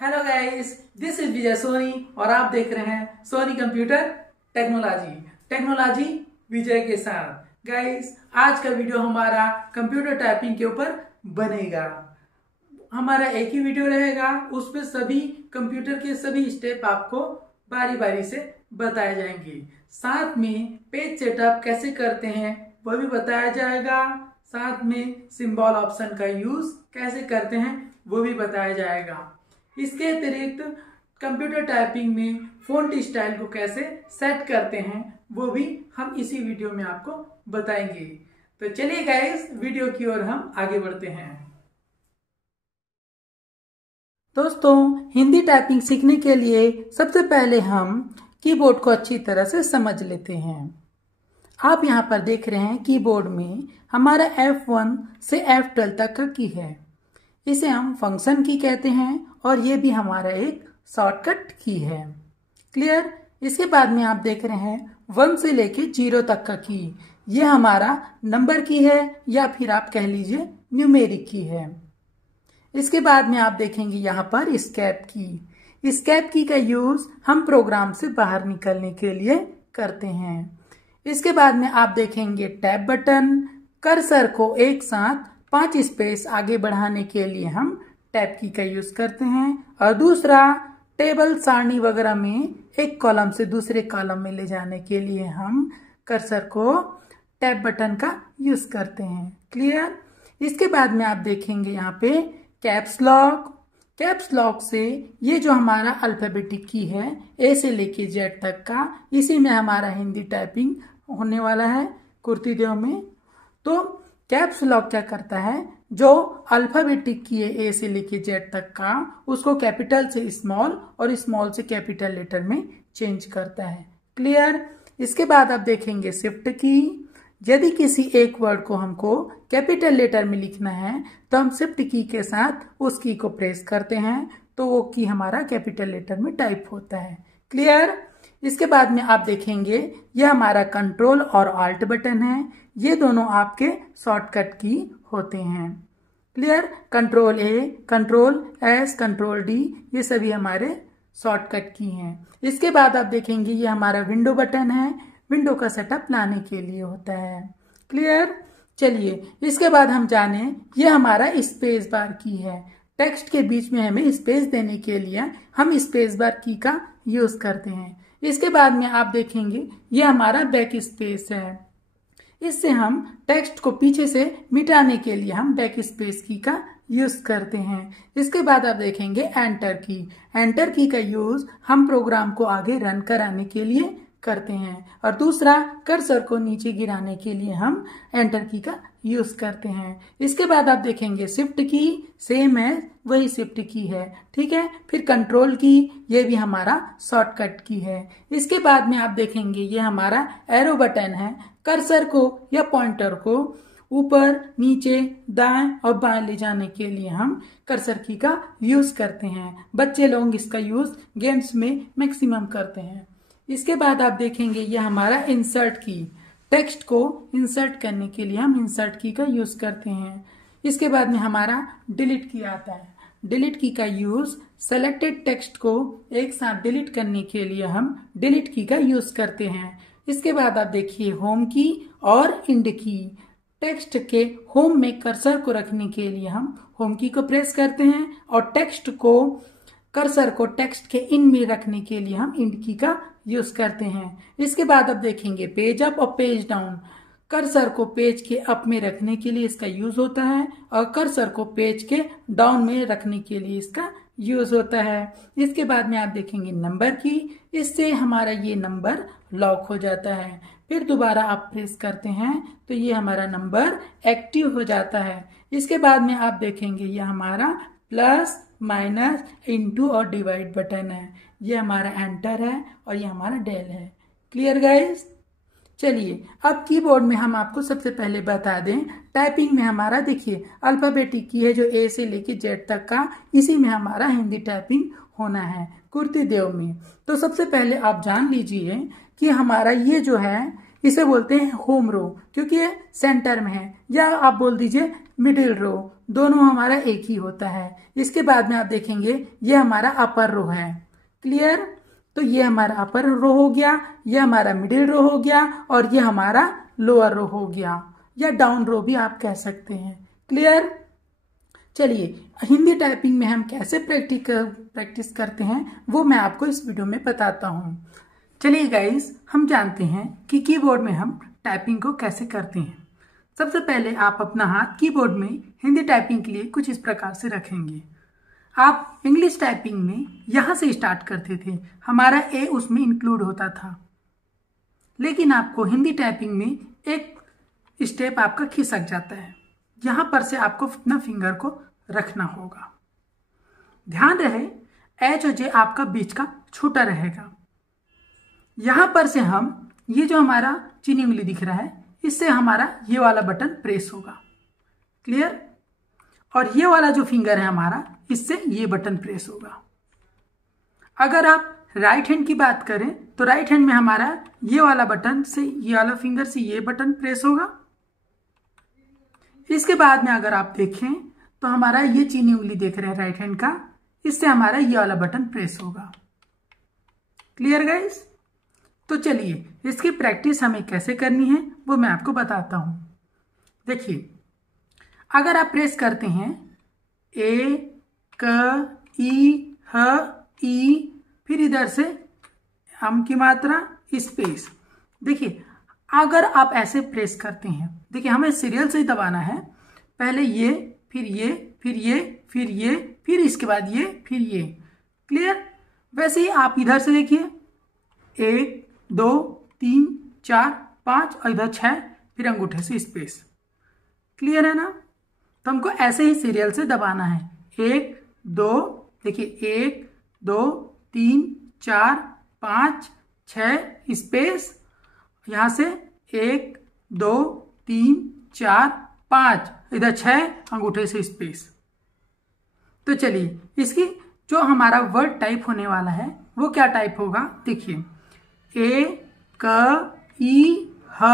Hello guys, this is विजय सोनी और आप देख रहे हैं सोनी कंप्यूटर टेक्नोलॉजी विजय के साथ। गाइस, आज का वीडियो हमारा कंप्यूटर टाइपिंग के ऊपर बनेगा। हमारा एक ही वीडियो रहेगा, उसमें सभी कंप्यूटर के सभी स्टेप आपको बारी बारी से बताए जाएंगे। साथ में पेज सेटअप कैसे करते हैं वो भी बताया जाएगा। साथ में सिंबल ऑप्शन का यूज कैसे करते हैं वो भी बताया जाएगा। इसके अतिरिक्त कंप्यूटर टाइपिंग में फॉन्ट स्टाइल को कैसे सेट करते हैं वो भी हम इसी वीडियो में आपको बताएंगे। तो चलिए गाइस, वीडियो की ओर हम आगे बढ़ते हैं। दोस्तों, हिंदी टाइपिंग सीखने के लिए सबसे पहले हम कीबोर्ड को अच्छी तरह से समझ लेते हैं। आप यहाँ पर देख रहे हैं कीबोर्ड में हमारा F1 से F12 तक का की है। इसे हम फंक्शन की कहते हैं और ये भी हमारा एक शॉर्टकट की है। क्लियर? इसके बाद में आप देख रहे हैं 1 से लेके 0 तक का की। ये हमारा नंबर की है या फिर आप कह लीजिए न्यूमेरिक की है। इसके बाद में आप देखेंगे यहाँ पर एस्केप की। एस्केप की का यूज हम प्रोग्राम से बाहर निकलने के लिए करते हैं। इसके बाद में आप देखेंगे टैब बटन। कर्सर को एक साथ 5 स्पेस आगे बढ़ाने के लिए हम टैब की का यूज करते हैं। और दूसरा, टेबल सारणी वगैरह में एक कॉलम से दूसरे कॉलम में ले जाने के लिए हम कर्सर को टैब बटन का यूज करते हैं। क्लियर? इसके बाद में आप देखेंगे यहाँ पे कैप्स लॉक। कैप्स लॉक से ये जो हमारा अल्फाबेटिक की है ए से लेके जेड तक का, इसी में हमारा हिंदी टाइपिंग होने वाला है कुर्ती देव में। तो कैप्स लॉक क्या करता है, जो अल्फाबेटिक की है ए से लेके जेड तक का, उसको कैपिटल से स्मॉल और स्मॉल से कैपिटल लेटर में चेंज करता है। क्लियर? इसके बाद आप देखेंगे शिफ्ट की। यदि किसी एक वर्ड को हमको कैपिटल लेटर में लिखना है तो हम शिफ्ट की के साथ उस की को प्रेस करते हैं तो वो की हमारा कैपिटल लेटर में टाइप होता है। क्लियर? इसके बाद में आप देखेंगे यह हमारा कंट्रोल और ऑल्ट बटन है। ये दोनों आपके शॉर्टकट की होते हैं। क्लियर? कंट्रोल ए, कंट्रोल एस, कंट्रोल डी, ये सभी हमारे शॉर्टकट की हैं। इसके बाद आप देखेंगे ये हमारा विंडो बटन है। विंडो का सेटअप लाने के लिए होता है। क्लियर? चलिए, इसके बाद हम जाने ये हमारा स्पेस बार की है। टेक्स्ट के बीच में हमें स्पेस देने के लिए हम स्पेस बार की का यूज करते हैं। इसके बाद में आप देखेंगे ये हमारा बैक स्पेस है। इससे हम टेक्स्ट को पीछे से मिटाने के लिए हम बैक स्पेस की का यूज करते हैं। इसके बाद आप देखेंगे एंटर की। एंटर की का यूज हम प्रोग्राम को आगे रन कराने के लिए करते हैं। और दूसरा, कर्सर को नीचे गिराने के लिए हम एंटर की का यूज करते हैं। इसके बाद आप देखेंगे शिफ्ट की, सेम है वही शिफ्ट की है। ठीक है? फिर कंट्रोल की, ये भी हमारा शॉर्टकट की है। इसके बाद में आप देखेंगे ये हमारा एरो बटन है। कर्सर को या पॉइंटर को ऊपर, नीचे, दाएं और बाएं ले जाने के लिए हम कर्सर की का यूज करते हैं। बच्चे लोग इसका यूज गेम्स में मैक्सिमम करते हैं। इसके बाद आप देखेंगे ये हमारा इंसर्ट की। टेक्स्ट को इंसर्ट करने के लिए हम इंसर्ट की का यूज करते हैं। इसके बाद में हमारा डिलीट की आता है। डिलीट की का यूज सेलेक्टेड टेक्स्ट को एक साथ डिलीट करने के लिए हम डिलीट की का यूज करते हैं। इसके बाद आप देखिए होम की और इंड की। टेक्स्ट के होम में कर्सर को रखने के लिए हम होम की को प्रेस करते हैं और कर्सर को टेक्स्ट के इन में रखने के लिए हम इंड की का यूज करते हैं। इसके बाद आप देखेंगे पेज अप और पेज डाउन। कर्सर को पेज के अप में रखने के लिए इसका यूज होता है और कर्सर को पेज के डाउन में रखने के लिए इसका यूज होता है। इसके बाद में आप देखेंगे नंबर की। इससे हमारा ये नंबर लॉक हो जाता है। फिर दोबारा आप प्रेस करते हैं तो ये हमारा नंबर एक्टिव हो जाता है। इसके बाद में आप देखेंगे ये हमारा प्लस, माइनस, इनटू और डिवाइड बटन है। ये हमारा एंटर है और ये हमारा डेल है। Clear guys? चलिए, अब कीबोर्ड में हम आपको सबसे पहले बता दें, टाइपिंग में हमारा देखिए अल्फाबेटिक की है जो ए से लेके जेड तक का, इसी में हमारा हिंदी टाइपिंग होना है कुर्ती देव में। तो सबसे पहले आप जान लीजिए कि हमारा ये जो है इसे बोलते हैं होम रो, क्योंकि ये सेंटर में है, या आप बोल दीजिए मिडिल रो दोनों हमारा एक ही होता है। इसके बाद में आप देखेंगे ये हमारा अपर रो है। क्लियर? तो ये हमारा अपर रो हो गया, ये हमारा मिडिल रो हो गया और ये हमारा लोअर रो हो गया, या डाउन रो भी आप कह सकते हैं। क्लियर? चलिए हिंदी टाइपिंग में हम कैसे प्रैक्टिस करते हैं वो मैं आपको इस वीडियो में बताता हूँ। चलिए गाइस, हम जानते हैं कि कीबोर्ड में हम टाइपिंग को कैसे करते हैं। सबसे पहले आप अपना हाथ कीबोर्ड में हिंदी टाइपिंग के लिए कुछ इस प्रकार से रखेंगे। आप इंग्लिश टाइपिंग में यहाँ से स्टार्ट करते थे, हमारा ए उसमें इंक्लूड होता था, लेकिन आपको हिंदी टाइपिंग में एक स्टेप आपका खिसक जाता है। यहाँ पर से आपको अपना फिंगर को रखना होगा। ध्यान रहे एच और जे आपका बीच का छोटा रहेगा। यहाँ पर से हम ये जो हमारा चीनी उंगली दिख रहा है, इससे हमारा ये वाला बटन प्रेस होगा। क्लियर? और ये वाला जो फिंगर है हमारा, इससे ये बटन प्रेस होगा। अगर आप राइट हैंड की बात करें तो राइट हैंड में हमारा ये वाला बटन से, ये वाला फिंगर से ये बटन प्रेस होगा। इसके बाद में अगर आप देखें तो हमारा ये चीनी उंगली देख रहे हैं राइट हैंड का, इससे हमारा ये वाला बटन प्रेस होगा। Clear guys? तो चलिए इसकी प्रैक्टिस हमें कैसे करनी है वो मैं आपको बताता हूं। देखिए, अगर आप प्रेस करते हैं ए क ई ह ई, फिर इधर से हम की मात्रा स्पेस। देखिए अगर आप ऐसे प्रेस करते हैं, देखिए हमें सीरियल से ही दबाना है। पहले ये, फिर ये, फिर ये, फिर ये, फिर इसके बाद ये, फिर ये। क्लियर? वैसे ही आप इधर से देखिए 1 2 3 4 5 और इधर 6, फिर अंगूठे से स्पेस। क्लियर है ना? तो हमको ऐसे ही सीरियल से दबाना है। 1 2, देखिए 1 2 3 4 5 6 स्पेस, यहां से 1 2 3 4 5, इधर 6 अंगूठे से स्पेस। तो चलिए इसकी जो हमारा वर्ड टाइप होने वाला है वो क्या टाइप होगा? देखिए ए क ई ह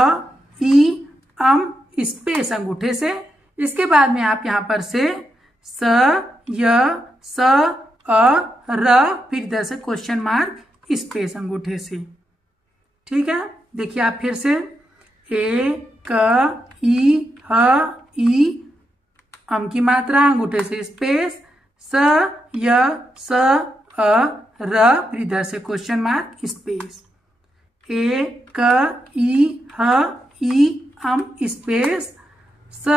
ई अम स्पेस अंगूठे से। इसके बाद में आप यहां पर से स य स अ र, फिर इधर से क्वेश्चन मार्क स्पेस अंगूठे से। ठीक है? देखिए आप फिर से ए क ई ह ई अम की मात्रा अंगूठे से स्पेस, स य स अ र, फिर इधर से क्वेश्चन मार्क स्पेस, ए क ई ह ई अम स्पेस, स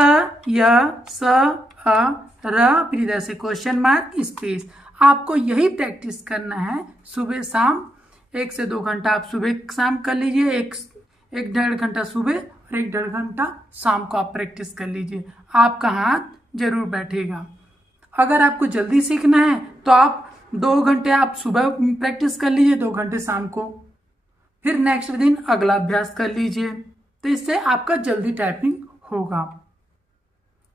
य स अ र, फिर इधर से क्वेश्चन मार्क स्पेस। आपको यही प्रैक्टिस करना है सुबह शाम। 1 से 2 घंटा आप सुबह शाम कर लीजिए, एक 1.5 घंटा सुबह और 1.5 घंटा शाम को आप प्रैक्टिस कर लीजिए। आपका हाथ जरूर बैठेगा। अगर आपको जल्दी सीखना है तो आप 2 घंटे आप सुबह प्रैक्टिस कर लीजिए, 2 घंटे शाम को, फिर नेक्स्ट दिन अगला अभ्यास कर लीजिए। तो इससे आपका जल्दी टाइपिंग होगा।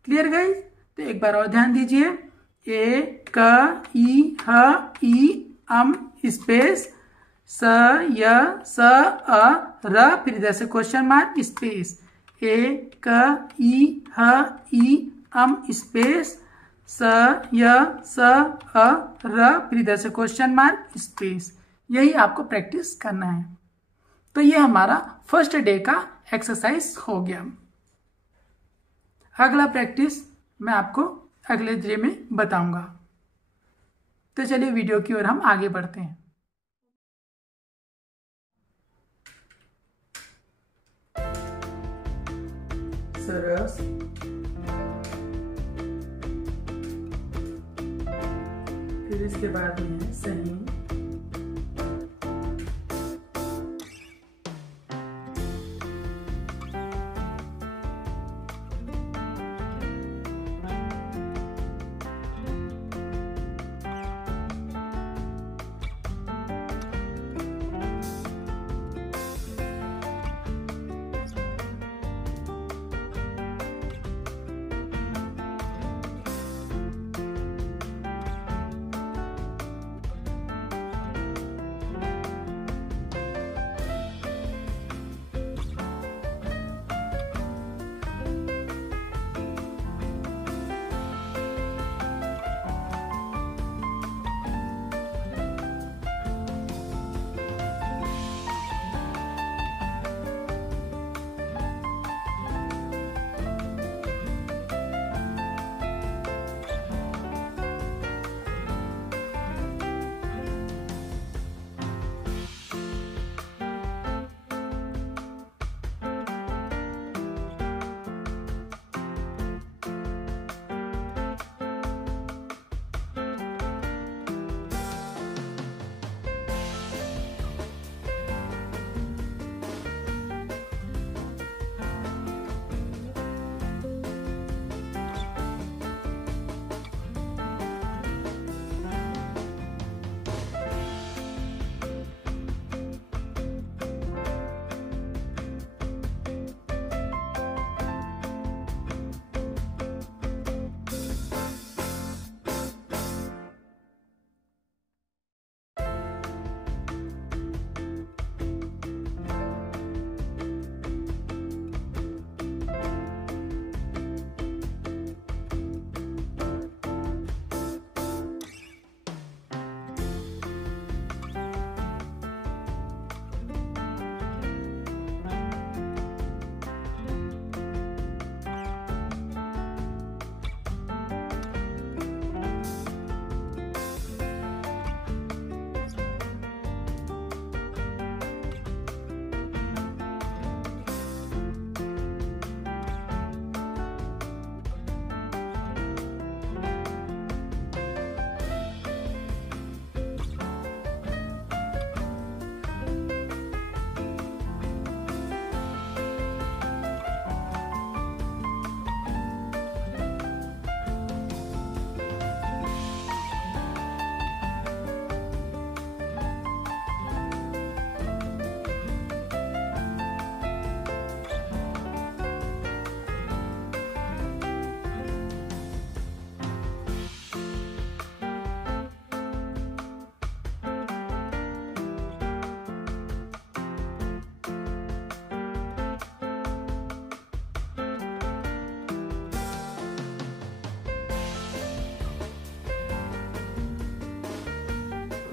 Clear guys? तो एक बार और ध्यान दीजिए, ए क ई ह ई अम स्पेस, स य स अ र, फिर इधर से क्वेश्चन मार्क स्पेस, ए क ई ह ई अम स्पेस, स य स अ र, फिर इधर से क्वेश्चन मार्क स्पेस। यही आपको प्रैक्टिस करना है। तो ये हमारा फर्स्ट डे का एक्सरसाइज हो गया। अगला प्रैक्टिस मैं आपको अगले डे में बताऊंगा। तो चलिए वीडियो की ओर हम आगे बढ़ते हैं। सरस, फिर इसके बाद में सही,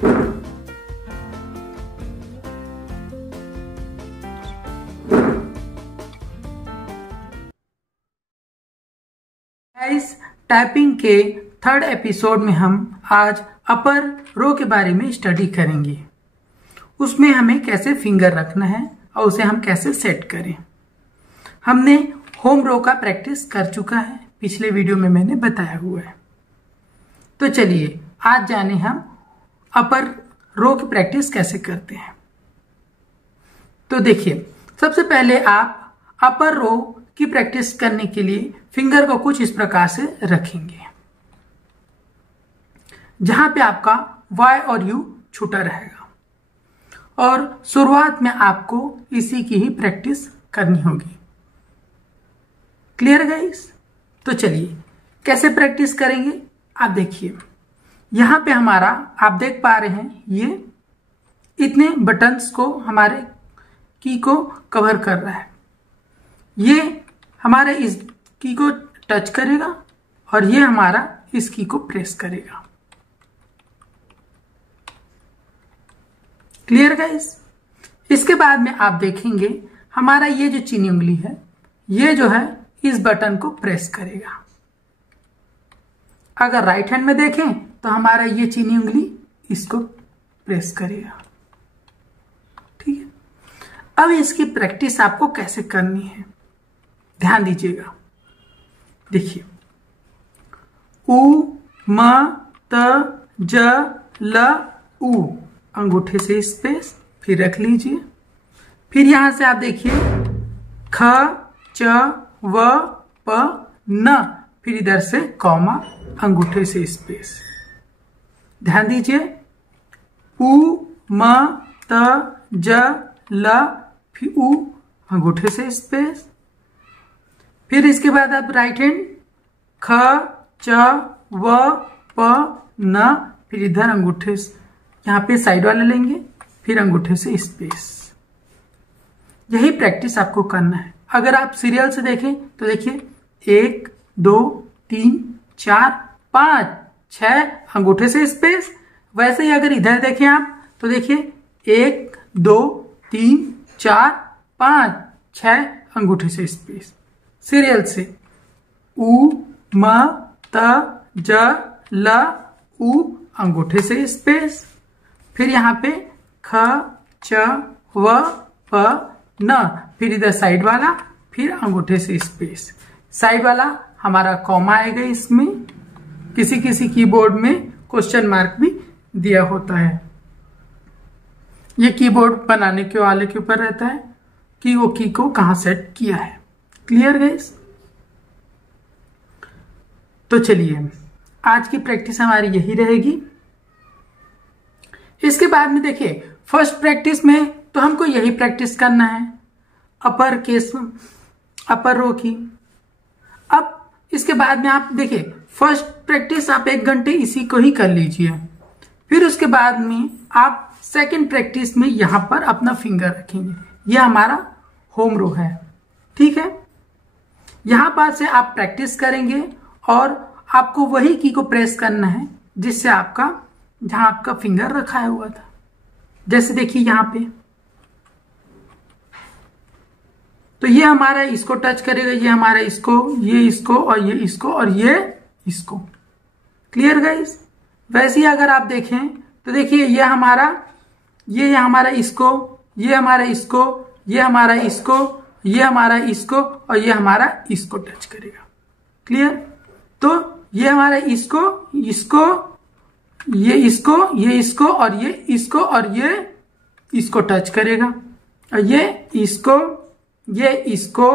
गाइस, टाइपिंग के थर्ड एपिसोड में हम आज अपर रो के बारे में स्टडी करेंगे। उसमें हमें कैसे फिंगर रखना है और उसे हम कैसे सेट करें। हमने होम रो का प्रैक्टिस कर चुका है, पिछले वीडियो में मैंने बताया हुआ है। तो चलिए आज जाने हम अपर रो की प्रैक्टिस कैसे करते हैं। तो देखिए, सबसे पहले आप अपर रो की प्रैक्टिस करने के लिए फिंगर को कुछ इस प्रकार से रखेंगे, जहां पे आपका Y और U छूटा रहेगा, और शुरुआत में आपको इसी की ही प्रैक्टिस करनी होगी। Clear guys? तो चलिए कैसे प्रैक्टिस करेंगे आप देखिए। यहां पे हमारा आप देख पा रहे हैं, ये इतने बटन्स को हमारे की को कवर कर रहा है। ये हमारे इस की को टच करेगा और ये हमारा इस की को प्रेस करेगा। Clear guys? इसके बाद में आप देखेंगे हमारा ये जो चीनी उंगली है, ये जो है इस बटन को प्रेस करेगा। अगर राइट हैंड में देखें तो हमारा ये चीनी उंगली इसको प्रेस करेगा। ठीक है, अब इसकी प्रैक्टिस आपको कैसे करनी है ध्यान दीजिएगा। देखिए, उ म त ज ल उ, अंगूठे से स्पेस, फिर रख लीजिए। फिर यहां से आप देखिए ख च व प न, फिर इधर से कॉमा, अंगूठे से स्पेस। ध्यान दीजिए, उ म त ज ल, फिर उ, अंगूठे से स्पेस। फिर इसके बाद आप राइट हैंड ख च व प न, फिर इधर अंगूठे यहाँ पे साइड वाला लेंगे, फिर अंगूठे से स्पेस। यही प्रैक्टिस आपको करना है। अगर आप सीरियल से देखें तो देखिए 1 2 3 4 5 6, अंगूठे से स्पेस। वैसे ही अगर इधर देखें आप तो देखिए 1 2 3 4 5 6, अंगूठे से स्पेस। सीरियल से उ म त ज ल उ, अंगूठे से स्पेस। फिर यहाँ पे ख च व प न, फिर इधर साइड वाला, फिर अंगूठे से स्पेस। साइड वाला हमारा कॉमा आएगा इसमें। किसी किसी कीबोर्ड में क्वेश्चन मार्क भी दिया होता है। ये कीबोर्ड बनाने के वाले के ऊपर रहता है कि वो की को कहां सेट किया है। Clear guys? तो चलिए आज की प्रैक्टिस हमारी यही रहेगी। इसके बाद में देखिए, फर्स्ट प्रैक्टिस में तो हमको यही प्रैक्टिस करना है अपर केस, अपर रो की। अब इसके बाद में आप देखिए, फर्स्ट प्रैक्टिस आप 1 घंटे इसी को ही कर लीजिए। फिर उसके बाद में आप सेकंड प्रैक्टिस में यहां पर अपना फिंगर रखेंगे। यह हमारा होम रो है। ठीक है, यहां पर से आप प्रैक्टिस करेंगे और आपको वही की को प्रेस करना है जिससे आपका, जहां आपका फिंगर रखा हुआ था। जैसे देखिए यहां पे तो ये हमारा इसको टच करेगा, ये हमारा इसको, ये इसको, और ये इसको, और ये इसको। Clear guys? वैसे ही अगर आप देखें तो देखिए ये हमारा इसको, ये हमारा इसको, ये हमारा इसको, ये हमारा इसको, और ये हमारा इसको टच करेगा। क्लियर? तो ये हमारा इसको, इसको, ये इसको, ये इसको, और ये इसको, और ये इसको टच करेगा, और ये इसको, ये इसको,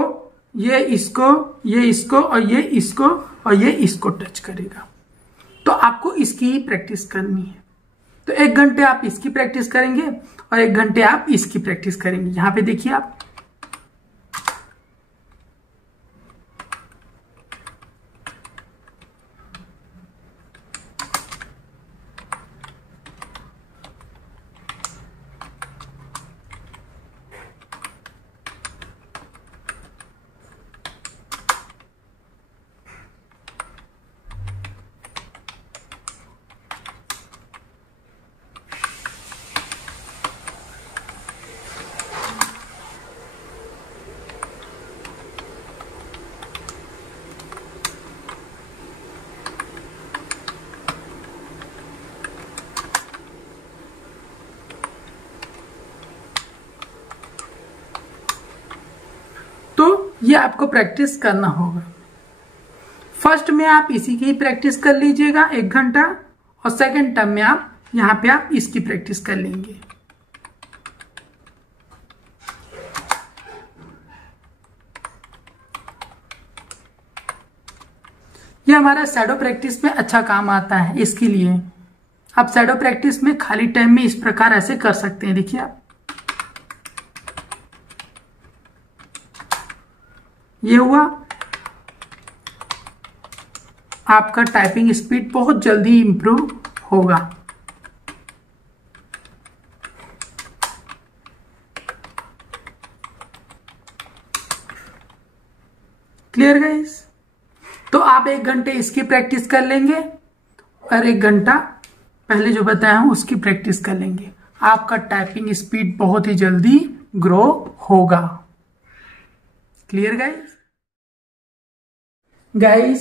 ये इसको, ये इसको, और ये इसको, और ये इसको टच करेगा। तो आपको इसकी ही प्रैक्टिस करनी है। तो 1 घंटे आप इसकी प्रैक्टिस करेंगे और 1 घंटे आप इसकी प्रैक्टिस करेंगे। यहां पे देखिए आप, ये आपको प्रैक्टिस करना होगा। फर्स्ट में आप इसी की ही प्रैक्टिस कर लीजिएगा 1 घंटा, और सेकंड टर्म में आप यहाँ पे आप इसकी प्रैक्टिस कर लेंगे। ये हमारा शैडो प्रैक्टिस में अच्छा काम आता है। इसके लिए आप शैडो प्रैक्टिस में खाली टाइम में इस प्रकार ऐसे कर सकते हैं। देखिए आप, ये हुआ। आपका टाइपिंग स्पीड बहुत जल्दी इंप्रूव होगा। Clear guys? तो आप 1 घंटे इसकी प्रैक्टिस कर लेंगे और 1 घंटा पहले जो बताया हूं उसकी प्रैक्टिस कर लेंगे। आपका टाइपिंग स्पीड बहुत ही जल्दी ग्रो होगा। Clear guys? गाइस,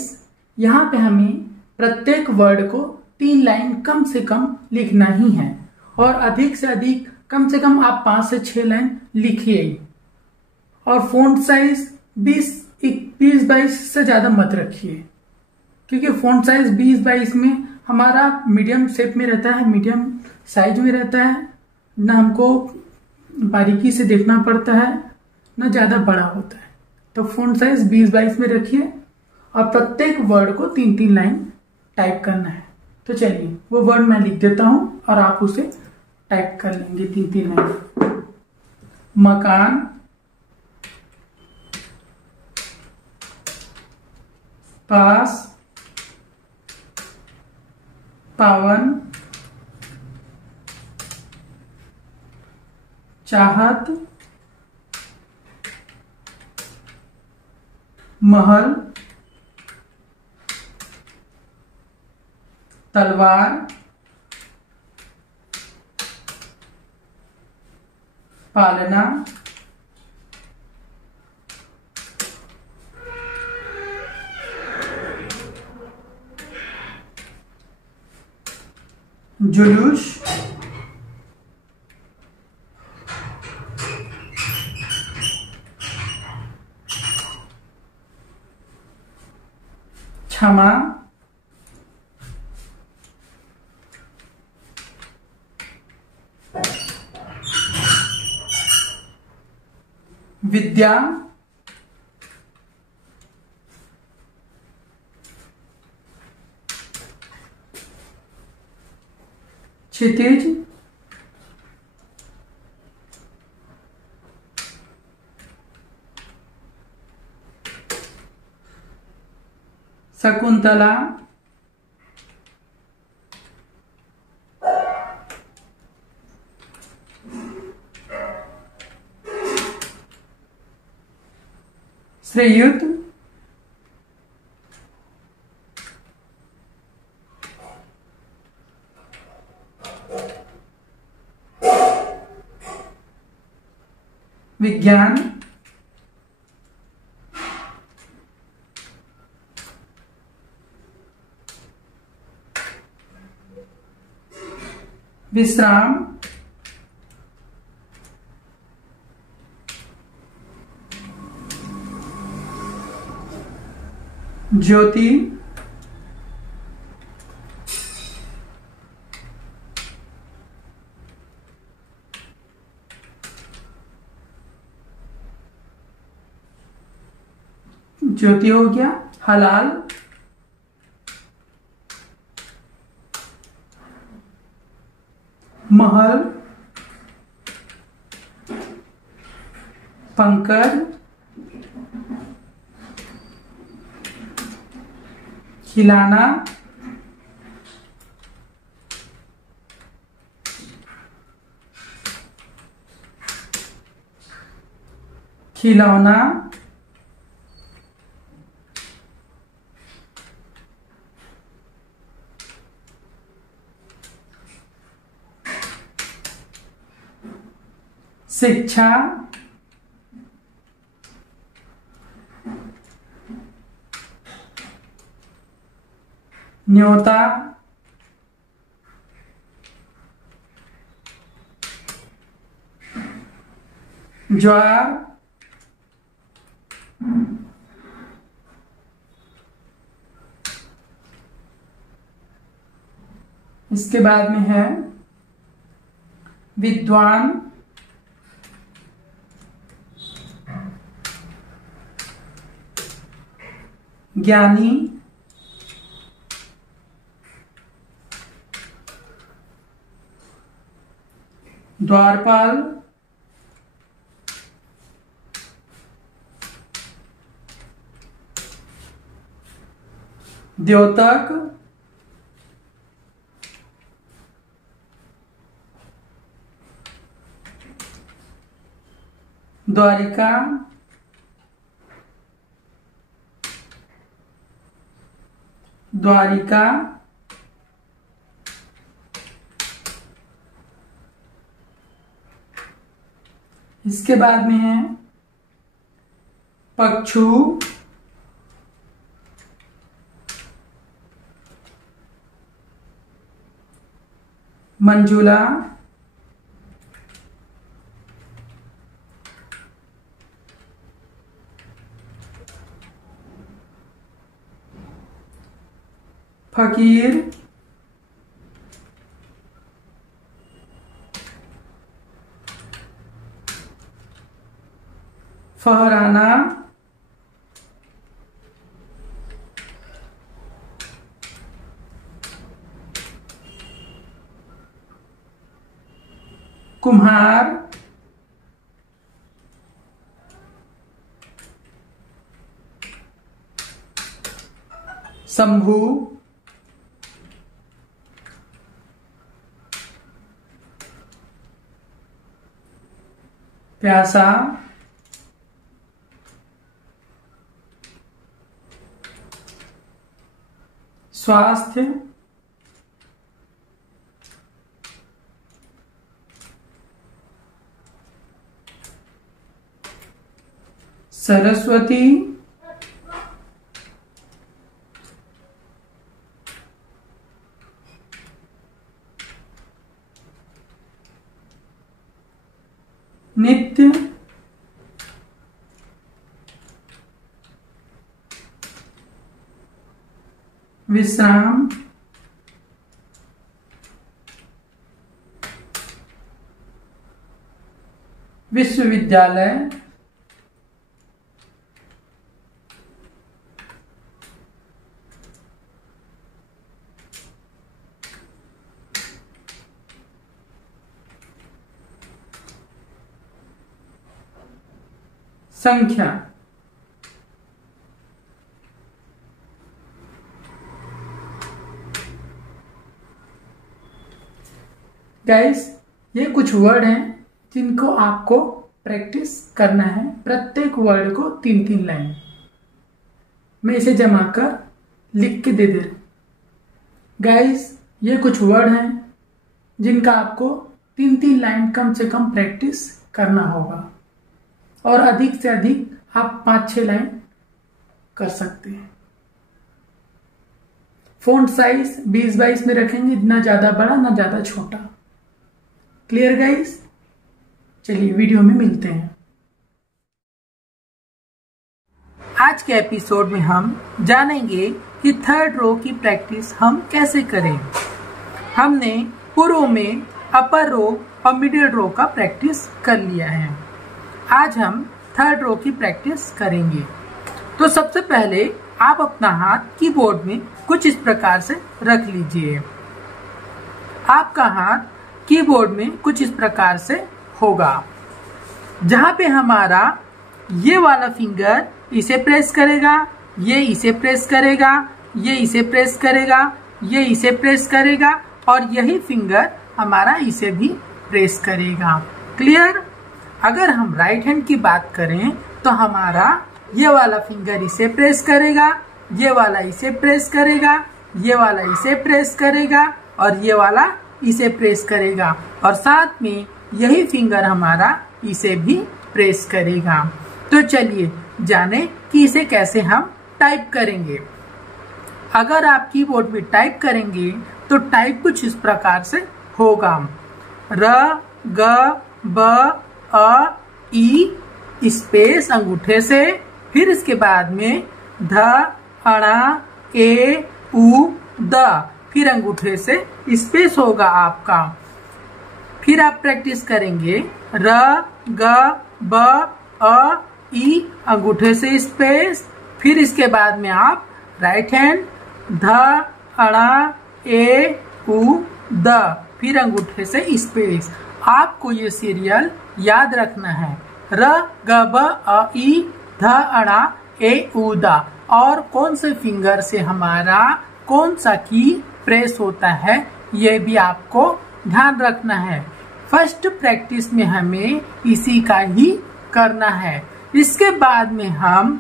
यहां पे हमें प्रत्येक वर्ड को 3 लाइन कम से कम लिखना ही है, और अधिक से अधिक कम से कम आप 5 से 6 लाइन लिखिए। और फॉन्ट साइज 20-22 से ज्यादा मत रखिए, क्योंकि फॉन्ट साइज 20-22 में हमारा मीडियम शेप में रहता है, मीडियम साइज में रहता है, ना हमको बारीकी से देखना पड़ता है, ना ज्यादा बड़ा होता है। तो फॉन्ट साइज 20-22 में रखिए, और प्रत्येक वर्ड को 3-3 लाइन टाइप करना है। तो चलिए वो वर्ड मैं लिख देता हूं और आप उसे टाइप कर लेंगे 3-3 लाइन। मकान, पास, पावन, चाहत, महल, तलवार, पालना, जुलूस, क्षमा, विद्या, क्षितिज, शकुंतला, श्रेयुत, विज्ञान, विश्राम, ज्योति, ज्योति हो गया। हलाल, महल, पंकज, खिलाना, खिलौना, शिक्षा, न्योता, ज्वार, इसके बाद में है विद्वान, ज्ञानी, द्वारपाल, द्योतक, द्वारिका, द्वारिका, इसके बाद में है पक्षु, मंजुला, फकीर, फहराना, कुम्हार, शंभू, प्यासा, स्वास्थ्य, सरस्वती, नित्य, विश्राम, विश्वविद्यालय, संख्या। गाइस, ये कुछ वर्ड हैं जिनको आपको प्रैक्टिस करना है। प्रत्येक वर्ड को 3-3 लाइन। मैं इसे जमा कर लिख के दे रहा। गाइस, ये कुछ वर्ड हैं जिनका आपको 3-3 लाइन कम से कम प्रैक्टिस करना होगा, और अधिक से अधिक आप 5-6 लाइन कर सकते हैं। फ़ॉन्ट साइज 20-22 में रखेंगे, ना ज्यादा बड़ा ना ज्यादा छोटा। Clear guys? चलिए वीडियो में मिलते हैं। आज के एपिसोड में हम जानेंगे कि थर्ड रो की प्रैक्टिस हम कैसे करें। हमने पूर्व में अपर रो और मिडिल रो का प्रैक्टिस कर लिया है। आज हम थर्ड रो की प्रैक्टिस करेंगे। तो सबसे पहले आप अपना हाथ कीबोर्ड में कुछ इस प्रकार से रख लीजिए। आपका हाथ कीबोर्ड में कुछ इस प्रकार से होगा। जहां पे हमारा ये वाला फिंगर इसे प्रेस करेगा, ये इसे प्रेस करेगा, ये इसे प्रेस करेगा, ये इसे प्रेस करेगा, और यही फिंगर हमारा इसे भी प्रेस करेगा। क्लियर? अगर हम राइट हैंड की बात करें तो हमारा ये वाला फिंगर इसे प्रेस करेगा, ये वाला इसे प्रेस करेगा, ये वाला इसे प्रेस करेगा, और ये वाला इसे प्रेस करेगा, और साथ में यही फिंगर हमारा इसे भी प्रेस करेगा। तो चलिए जाने कि इसे कैसे हम टाइप करेंगे। अगर आप कीबोर्ड में टाइप करेंगे तो टाइप कुछ इस प्रकार से होगा। र ग ब अ ई स्पेस अंगूठे से फिर इसके बाद में ध अणा ए उ द, फिर अंगूठे से स्पेस होगा आपका। फिर आप प्रैक्टिस करेंगे र ग ब अ ई, अंगूठे से स्पेस। फिर इसके बाद में आप राइट हैंड ध अणा ए उ द, फिर अंगूठे से स्पेस। आपको ये सीरियल याद रखना है, र ग ब अ ई ध अणा ए उ द। और कौन से फिंगर से हमारा कौन सा की प्रेस होता है ये भी आपको ध्यान रखना है। फर्स्ट प्रैक्टिस में हमें इसी का ही करना है। इसके बाद में हम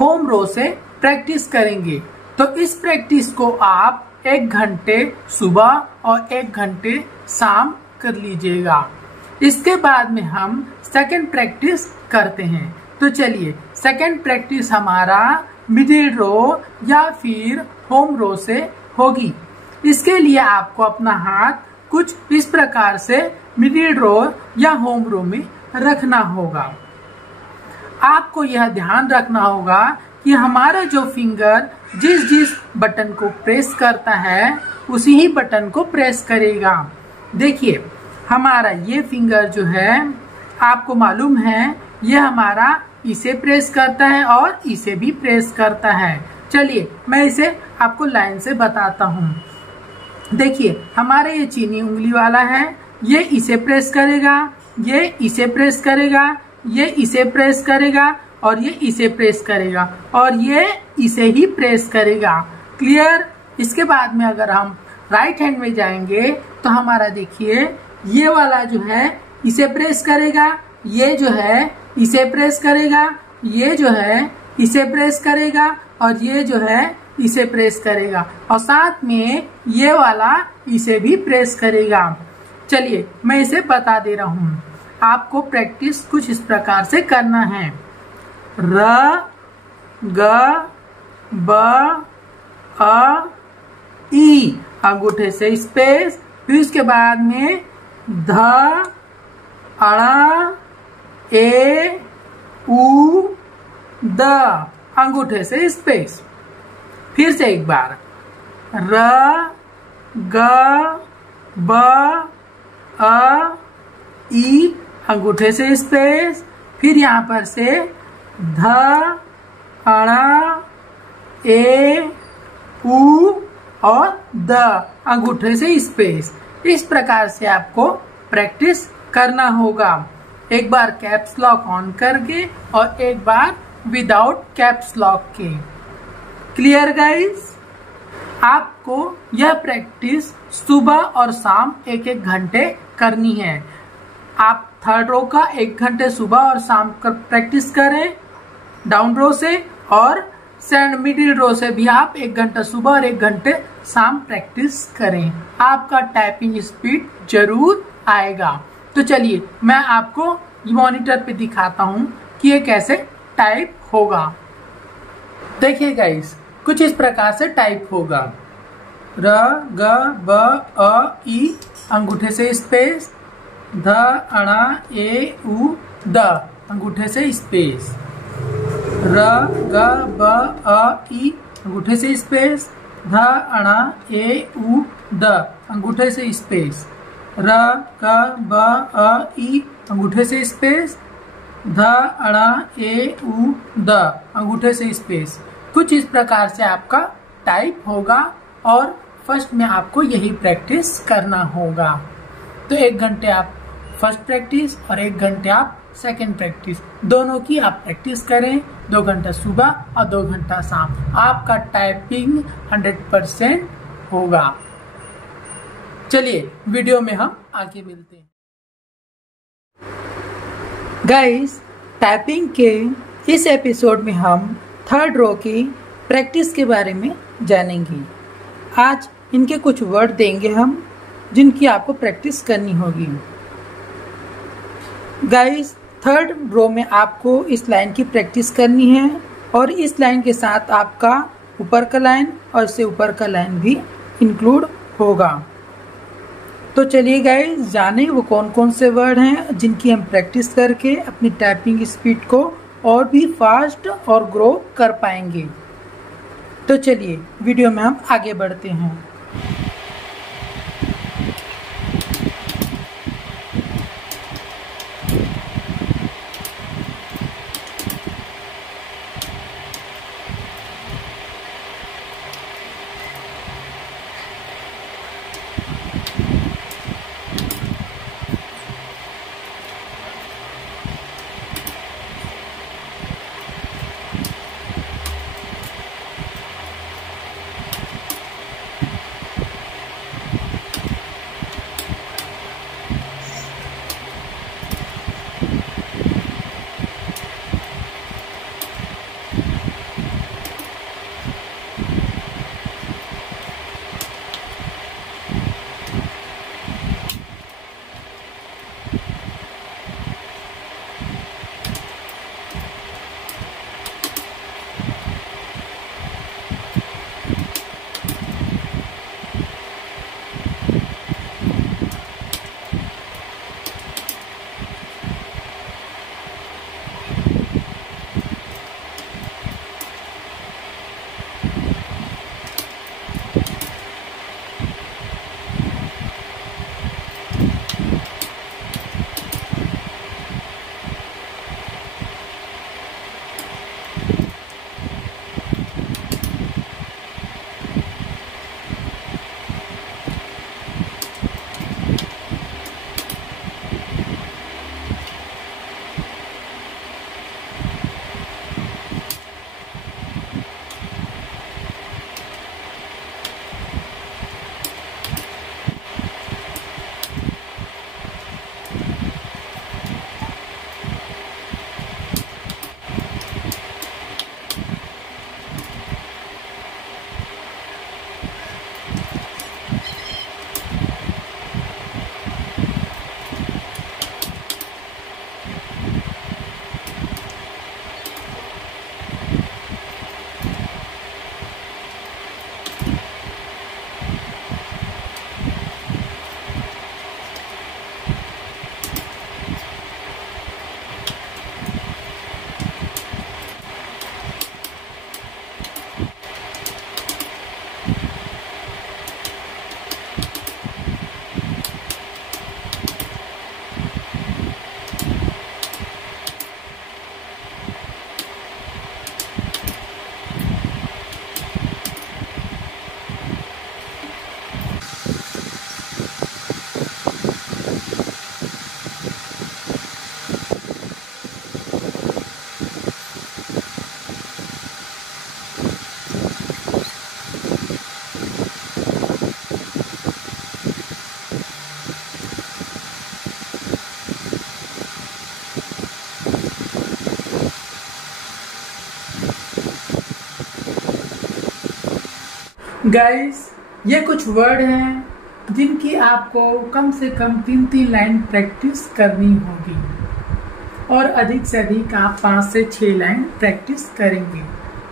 होम रो से प्रैक्टिस करेंगे। तो इस प्रैक्टिस को आप 1 घंटे सुबह और 1 घंटे शाम कर लीजिएगा। इसके बाद में हम सेकंड प्रैक्टिस करते हैं। तो चलिए, सेकंड प्रैक्टिस हमारा मिडिल रो या फिर होम रो से होगी। इसके लिए आपको अपना हाथ कुछ इस प्रकार से मिडिल रो या होम रो में रखना होगा। आपको यह ध्यान रखना होगा कि हमारा जो फिंगर जिस जिस बटन को प्रेस करता है उसी ही बटन को प्रेस करेगा। देखिए, हमारा ये फिंगर जो है आपको मालूम है ये हमारा इसे प्रेस करता है और इसे भी प्रेस करता है। चलिए मैं इसे आपको लाइन से बताता हूँ। देखिए, हमारा ये चीनी उंगली वाला है, ये इसे प्रेस करेगा, ये इसे प्रेस करेगा, ये इसे प्रेस करेगा और ये इसे प्रेस करेगा और ये इसे ही प्रेस करेगा। क्लियर? इसके बाद में अगर हम राइट हैंड में जाएंगे तो हमारा देखिए ये वाला जो है इसे प्रेस करेगा, ये जो है इसे प्रेस करेगा, ये जो है इसे प्रेस करेगा और ये जो है इसे प्रेस करेगा और साथ में ये वाला इसे भी प्रेस करेगा। चलिए मैं इसे बता दे रहा हूँ। आपको प्रैक्टिस कुछ इस प्रकार से करना है। र ग ब अ ई, अंगूठे से स्पेस। फिर उसके बाद में ध अणा ए उ द, अंगूठे से स्पेस। फिर से एक बार र ग ब अ ई, अंगूठे से स्पेस। फिर यहाँ पर से ध अणा ए उ और द, अंगूठे से स्पेस। इस प्रकार से आपको प्रैक्टिस करना होगा। एक बार कैप्स लॉक ऑन करके और एक बार विदाउट कैप्स लॉक के। Clear guys? आपको यह प्रैक्टिस सुबह और शाम 1-1 घंटे करनी है। आप थर्ड रो का 1 घंटे सुबह और शाम का प्रैक्टिस करें डाउन रो से, और मिडिल रो से भी आप 1 घंटा सुबह और 1 घंटे शाम प्रैक्टिस करें। आपका टाइपिंग स्पीड जरूर आएगा। तो चलिए मैं आपको मॉनिटर पे दिखाता हूँ कि ये कैसे टाइप होगा। देखिए गाइस, कुछ इस प्रकार से टाइप होगा। र ग ब अ ई, अंगूठे से स्पेस। ध अणा ए उ द, अंगूठे से स्पेस। र ग ब अ ई, अंगूठे से स्पेस। ध अणा ए उ द, अंगूठे से स्पेस। र ग ब अ ई, अंगूठे से स्पेस। ध अणा ए उ द, अंगूठे से स्पेस। कुछ इस प्रकार से आपका टाइप होगा और फर्स्ट में आपको यही प्रैक्टिस करना होगा। तो 1 घंटे आप फर्स्ट प्रैक्टिस और 1 घंटे आप सेकंड प्रैक्टिस, दोनों की आप प्रैक्टिस करें। 2 घंटा सुबह और 2 घंटा शाम, आपका टाइपिंग 100% होगा। चलिए वीडियो में हम आगे मिलते हैं। गाइस, टाइपिंग के इस एपिसोड में हम थर्ड रो की प्रैक्टिस के बारे में जानेंगे। आज इनके कुछ वर्ड देंगे हम, जिनकी आपको प्रैक्टिस करनी होगी। गाइस, थर्ड रो में आपको इस लाइन की प्रैक्टिस करनी है और इस लाइन के साथ आपका ऊपर का लाइन और इससे ऊपर का लाइन भी इंक्लूड होगा। तो चलिए गाइस, जाने वो कौन कौन से वर्ड हैं जिनकी हम प्रैक्टिस करके अपनी टाइपिंग स्पीड को और भी फास्ट और ग्रो कर पाएंगे। तो चलिए वीडियो में हम आगे बढ़ते हैं। गाइस, ये कुछ वर्ड हैं जिनकी आपको कम से कम 3-3 लाइन प्रैक्टिस करनी होगी और अधिक से अधिक आप 5 से 6 लाइन प्रैक्टिस करेंगे।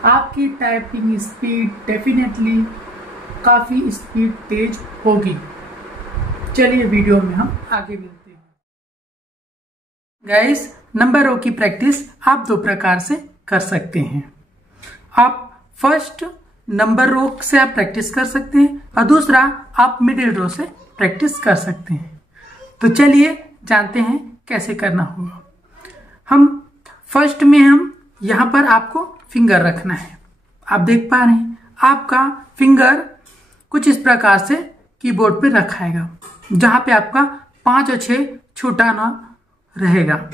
आपकी टाइपिंग स्पीड डेफिनेटली काफ़ी स्पीड तेज होगी। चलिए वीडियो में हम आगे मिलते हैं। गाइस, नंबर रो की प्रैक्टिस आप 2 प्रकार से कर सकते हैं। आप फर्स्ट नंबर रो से आप प्रैक्टिस कर सकते हैं और दूसरा आप मिडिल रो से प्रैक्टिस कर सकते हैं। तो चलिए जानते हैं कैसे करना होगा। हम फर्स्ट में यहाँ पर आपको फिंगर रखना है। आप देख पा रहे हैं आपका फिंगर कुछ इस प्रकार से कीबोर्ड पे रखाएगा, जहां पे आपका 5 और 6 छूटा ना रहेगा।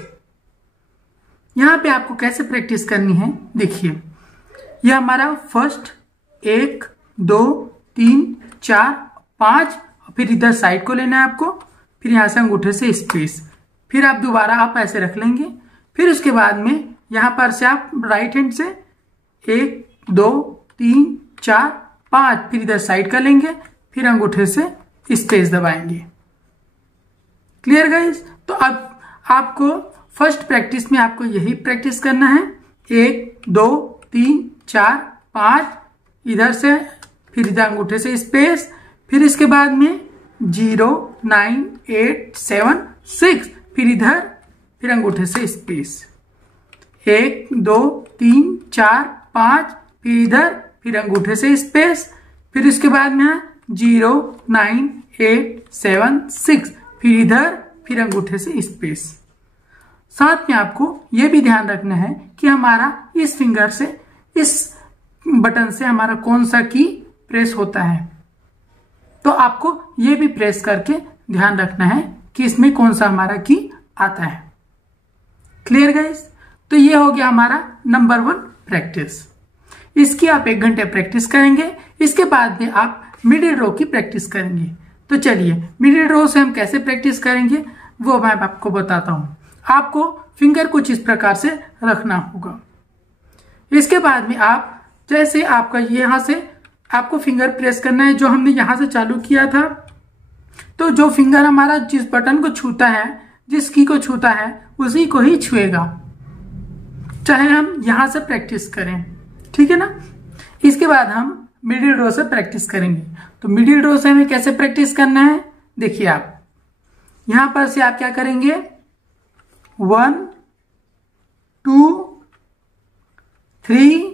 यहाँ पे आपको कैसे प्रैक्टिस करनी है देखिए। यह हमारा फर्स्ट 1 2 3 4 5, फिर इधर साइड को लेना है आपको, फिर यहां से अंगूठे से स्पेस, फिर आप दोबारा आप ऐसे रख लेंगे। फिर उसके बाद में यहां पर से आप राइट हैंड से 1 2 3 4 5, फिर इधर साइड कर लेंगे, फिर अंगूठे से स्पेस दबाएंगे। Clear guys? तो अब आपको फर्स्ट प्रैक्टिस में आपको यही प्रैक्टिस करना है। 1 2 3 4 5, इधर से फिर इधर अंगूठे से स्पेस, फिर इसके बाद में 0 9 8 7 6, फिर इधर फिर अंगूठे से स्पेस। 1 2 3 4 5, फिर इधर, फिर अंगूठे से स्पेस, फिर इसके बाद में 0 9 8 7 6, फिर इधर, फिर अंगूठे से स्पेस। साथ में आपको यह भी ध्यान रखना है कि हमारा इस फिंगर से, इस बटन से हमारा कौन सा की प्रेस होता है। तो आपको यह भी प्रेस करके ध्यान रखना है कि इसमें कौन सा हमारा की आता है। Clear guys? तो ये हो गया हमारा नंबर 1 प्रैक्टिस। इसकी आप 1 घंटे प्रैक्टिस करेंगे। इसके बाद में आप मिडिल रो की प्रैक्टिस करेंगे। तो चलिए मिडिल रो से हम कैसे प्रैक्टिस करेंगे वो मैं आपको बताता हूं। आपको फिंगर कुछ इस प्रकार से रखना होगा। इसके बाद में आप जैसे आपका यहां से आपको फिंगर प्रेस करना है, जो हमने यहां से चालू किया था। तो जो फिंगर हमारा जिस बटन को छूता है, जिस की को छूता है, उसी को ही छुएगा, चाहे हम यहां से प्रैक्टिस करें। ठीक है ना? इसके बाद हम मिडिल रो से प्रैक्टिस करेंगे। तो मिडिल रो से हमें कैसे प्रैक्टिस करना है, देखिए आप यहां पर से आप क्या करेंगे, 1 2 3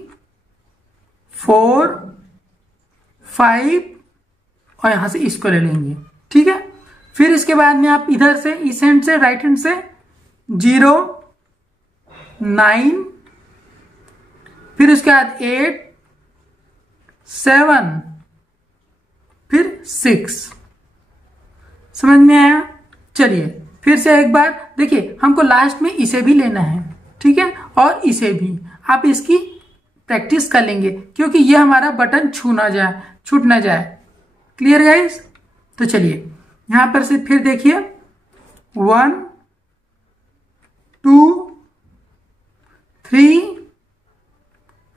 4 5 और यहां से इसको ले लेंगे। ठीक है? फिर इसके बाद में आप इधर से, इस हैंड से, राइट हैंड से 0 9, फिर उसके बाद 8 7, फिर 6। समझ में आया? चलिए फिर से एक बार देखिए, हमको लास्ट में इसे भी लेना है। ठीक है? और इसे भी आप इसकी प्रैक्टिस कर लेंगे, क्योंकि ये हमारा बटन छूट ना जाए। Clear guys? तो चलिए यहां पर से फिर देखिए, 1 2 3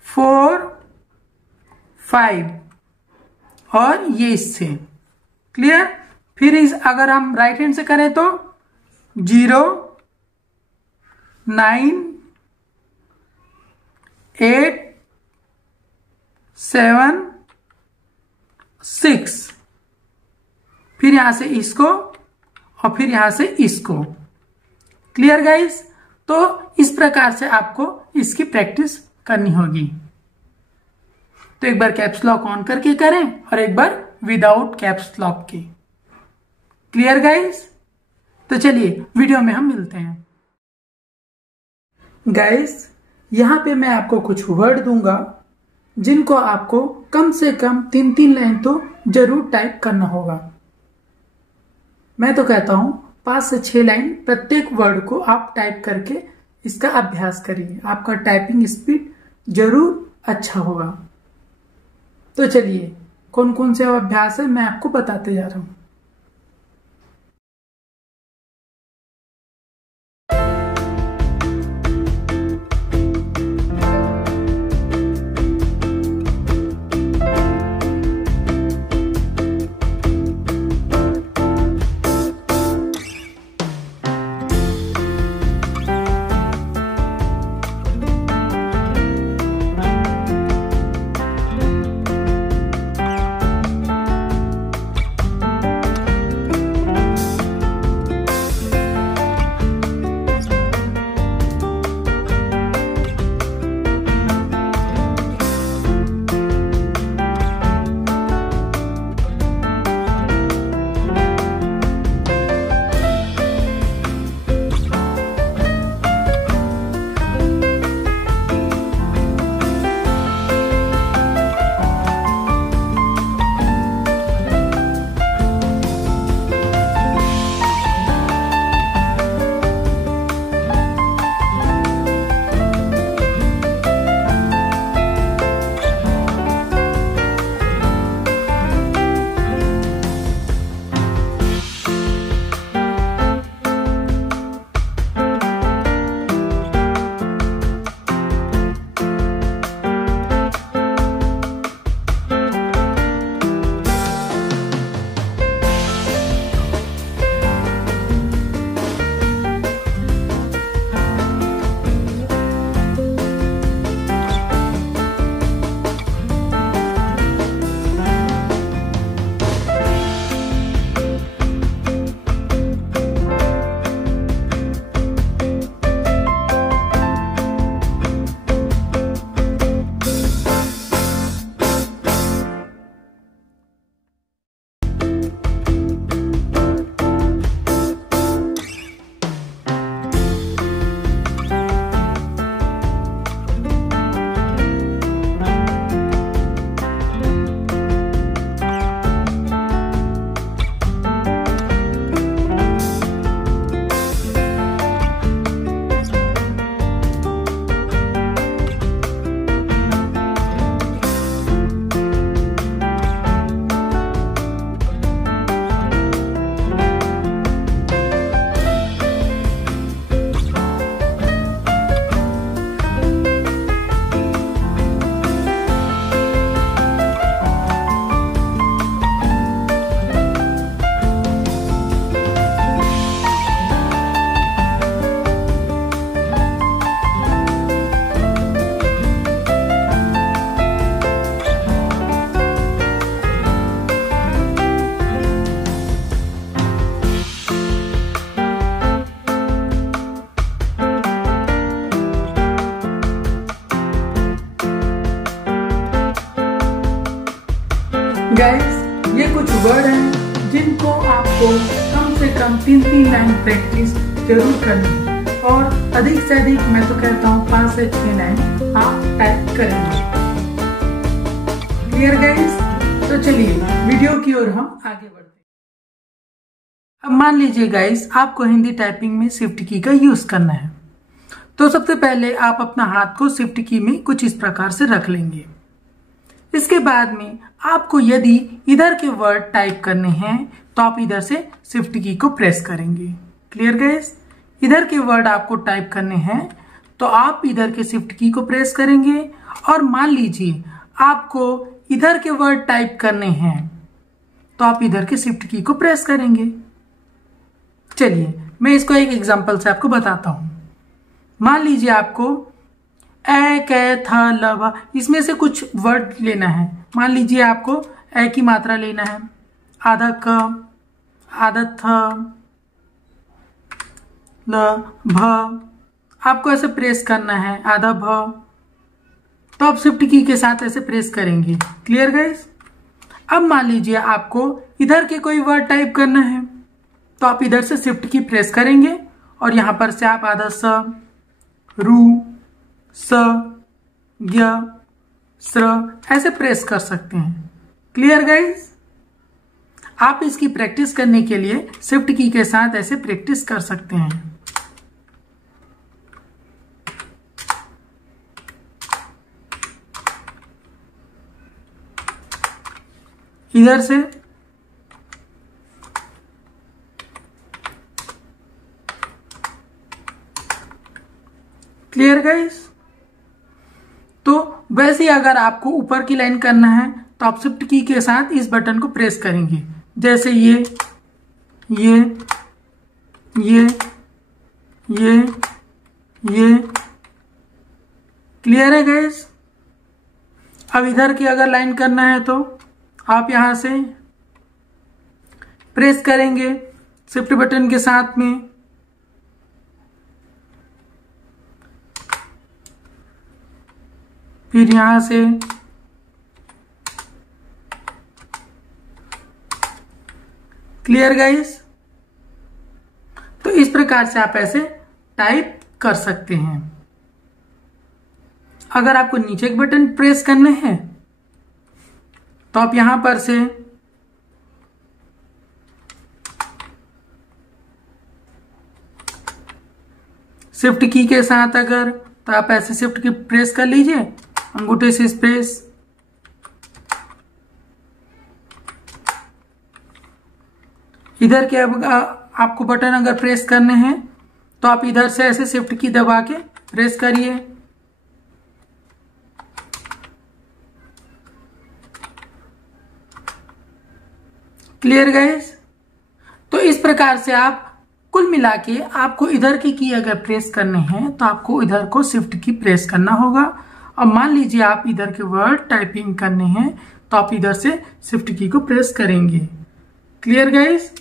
4 5 और ये इससे। क्लियर? फिर अगर हम राइट हैंड से करें तो 0 9 8 7 6, फिर यहां से इसको और फिर यहां से इसको। Clear guys? तो इस प्रकार से आपको इसकी प्रैक्टिस करनी होगी। तो एक बार कैप्स लॉक ऑन करके करें और एक बार विदाउट कैप्स लॉक के। Clear guys? तो चलिए वीडियो में हम मिलते हैं। गाइस यहां पे मैं आपको कुछ वर्ड दूंगा, जिनको आपको कम से कम 3-3 लाइन तो जरूर टाइप करना होगा। मैं तो कहता हूं 5 से 6 लाइन प्रत्येक वर्ड को आप टाइप करके इसका अभ्यास करिए। आपका टाइपिंग स्पीड जरूर अच्छा होगा। तो चलिए कौन कौन से अभ्यास है मैं आपको बताते जा रहा हूं। गाइस, ये कुछ वर्ड हैं जिनको आपको कम से कम 3-3 लाइन प्रैक्टिस जरूर करनी है और अधिक से अधिक मैं तो कहता हूँ 5 से 6 लाइन आप टाइप करेंगे। Clear guys? तो चलिए वीडियो की ओर हम आगे बढ़ते हैं। अब मान लीजिए गाइस, आपको हिंदी टाइपिंग में शिफ्ट की का यूज करना है। तो सबसे पहले आप अपना हाथ को शिफ्ट की में कुछ इस प्रकार से रख लेंगे। इसके बाद में आपको यदि इधर के वर्ड टाइप करने हैं तो आप इधर से शिफ्ट की को प्रेस करेंगे। Clear guys? इधर के वर्ड आपको टाइप करने हैं तो आप इधर के शिफ्ट की को प्रेस करेंगे। और मान लीजिए आपको इधर के वर्ड टाइप करने हैं तो आप इधर के शिफ्ट की को प्रेस करेंगे। चलिए मैं इसको एक एग्जांपल से आपको बताता हूं। मान लीजिए आपको ए, कै, था, लवा, इसमें से कुछ वर्ड लेना है। मान लीजिए आपको ए की मात्रा लेना है, आधा क, आधा थ, ल, भ, आपको ऐसे प्रेस करना है, आधा भ, तो आप शिफ्ट की के साथ ऐसे प्रेस करेंगे। Clear guys? अब मान लीजिए आपको इधर के कोई वर्ड टाइप करना है तो आप इधर से शिफ्ट की प्रेस करेंगे और यहां पर से आप आधा स, रू, स, य, स्र ऐसे प्रेस कर सकते हैं। Clear guys? आप इसकी प्रैक्टिस करने के लिए शिफ्ट की के साथ ऐसे प्रैक्टिस कर सकते हैं। इधर से क्लियर गाइस? तो वैसे ही अगर आपको ऊपर की लाइन करना है तो आप शिफ्ट की के साथ इस बटन को प्रेस करेंगे, जैसे ये क्लियर है गाइस? अब इधर की अगर लाइन करना है तो आप यहां से प्रेस करेंगे शिफ्ट बटन के साथ में। फिर यहां से क्लियर गाइस? तो इस प्रकार से आप ऐसे टाइप कर सकते हैं। अगर आपको नीचे एक बटन प्रेस करने हैं तो आप यहां पर से शिफ्ट की के साथ अगर तो आप ऐसे शिफ्ट की प्रेस कर लीजिए, अंगूठे से स्पेस, इधर के अब आपको बटन अगर प्रेस करने हैं तो आप इधर से ऐसे शिफ्ट की दबा के प्रेस करिए। Clear guys? तो इस प्रकार से आप कुल मिला के आपको इधर की अगर प्रेस करने हैं तो आपको इधर को शिफ्ट की प्रेस करना होगा। और मान लीजिए आप इधर के वर्ड टाइपिंग करने हैं तो आप इधर से शिफ्ट की को प्रेस करेंगे। Clear guys?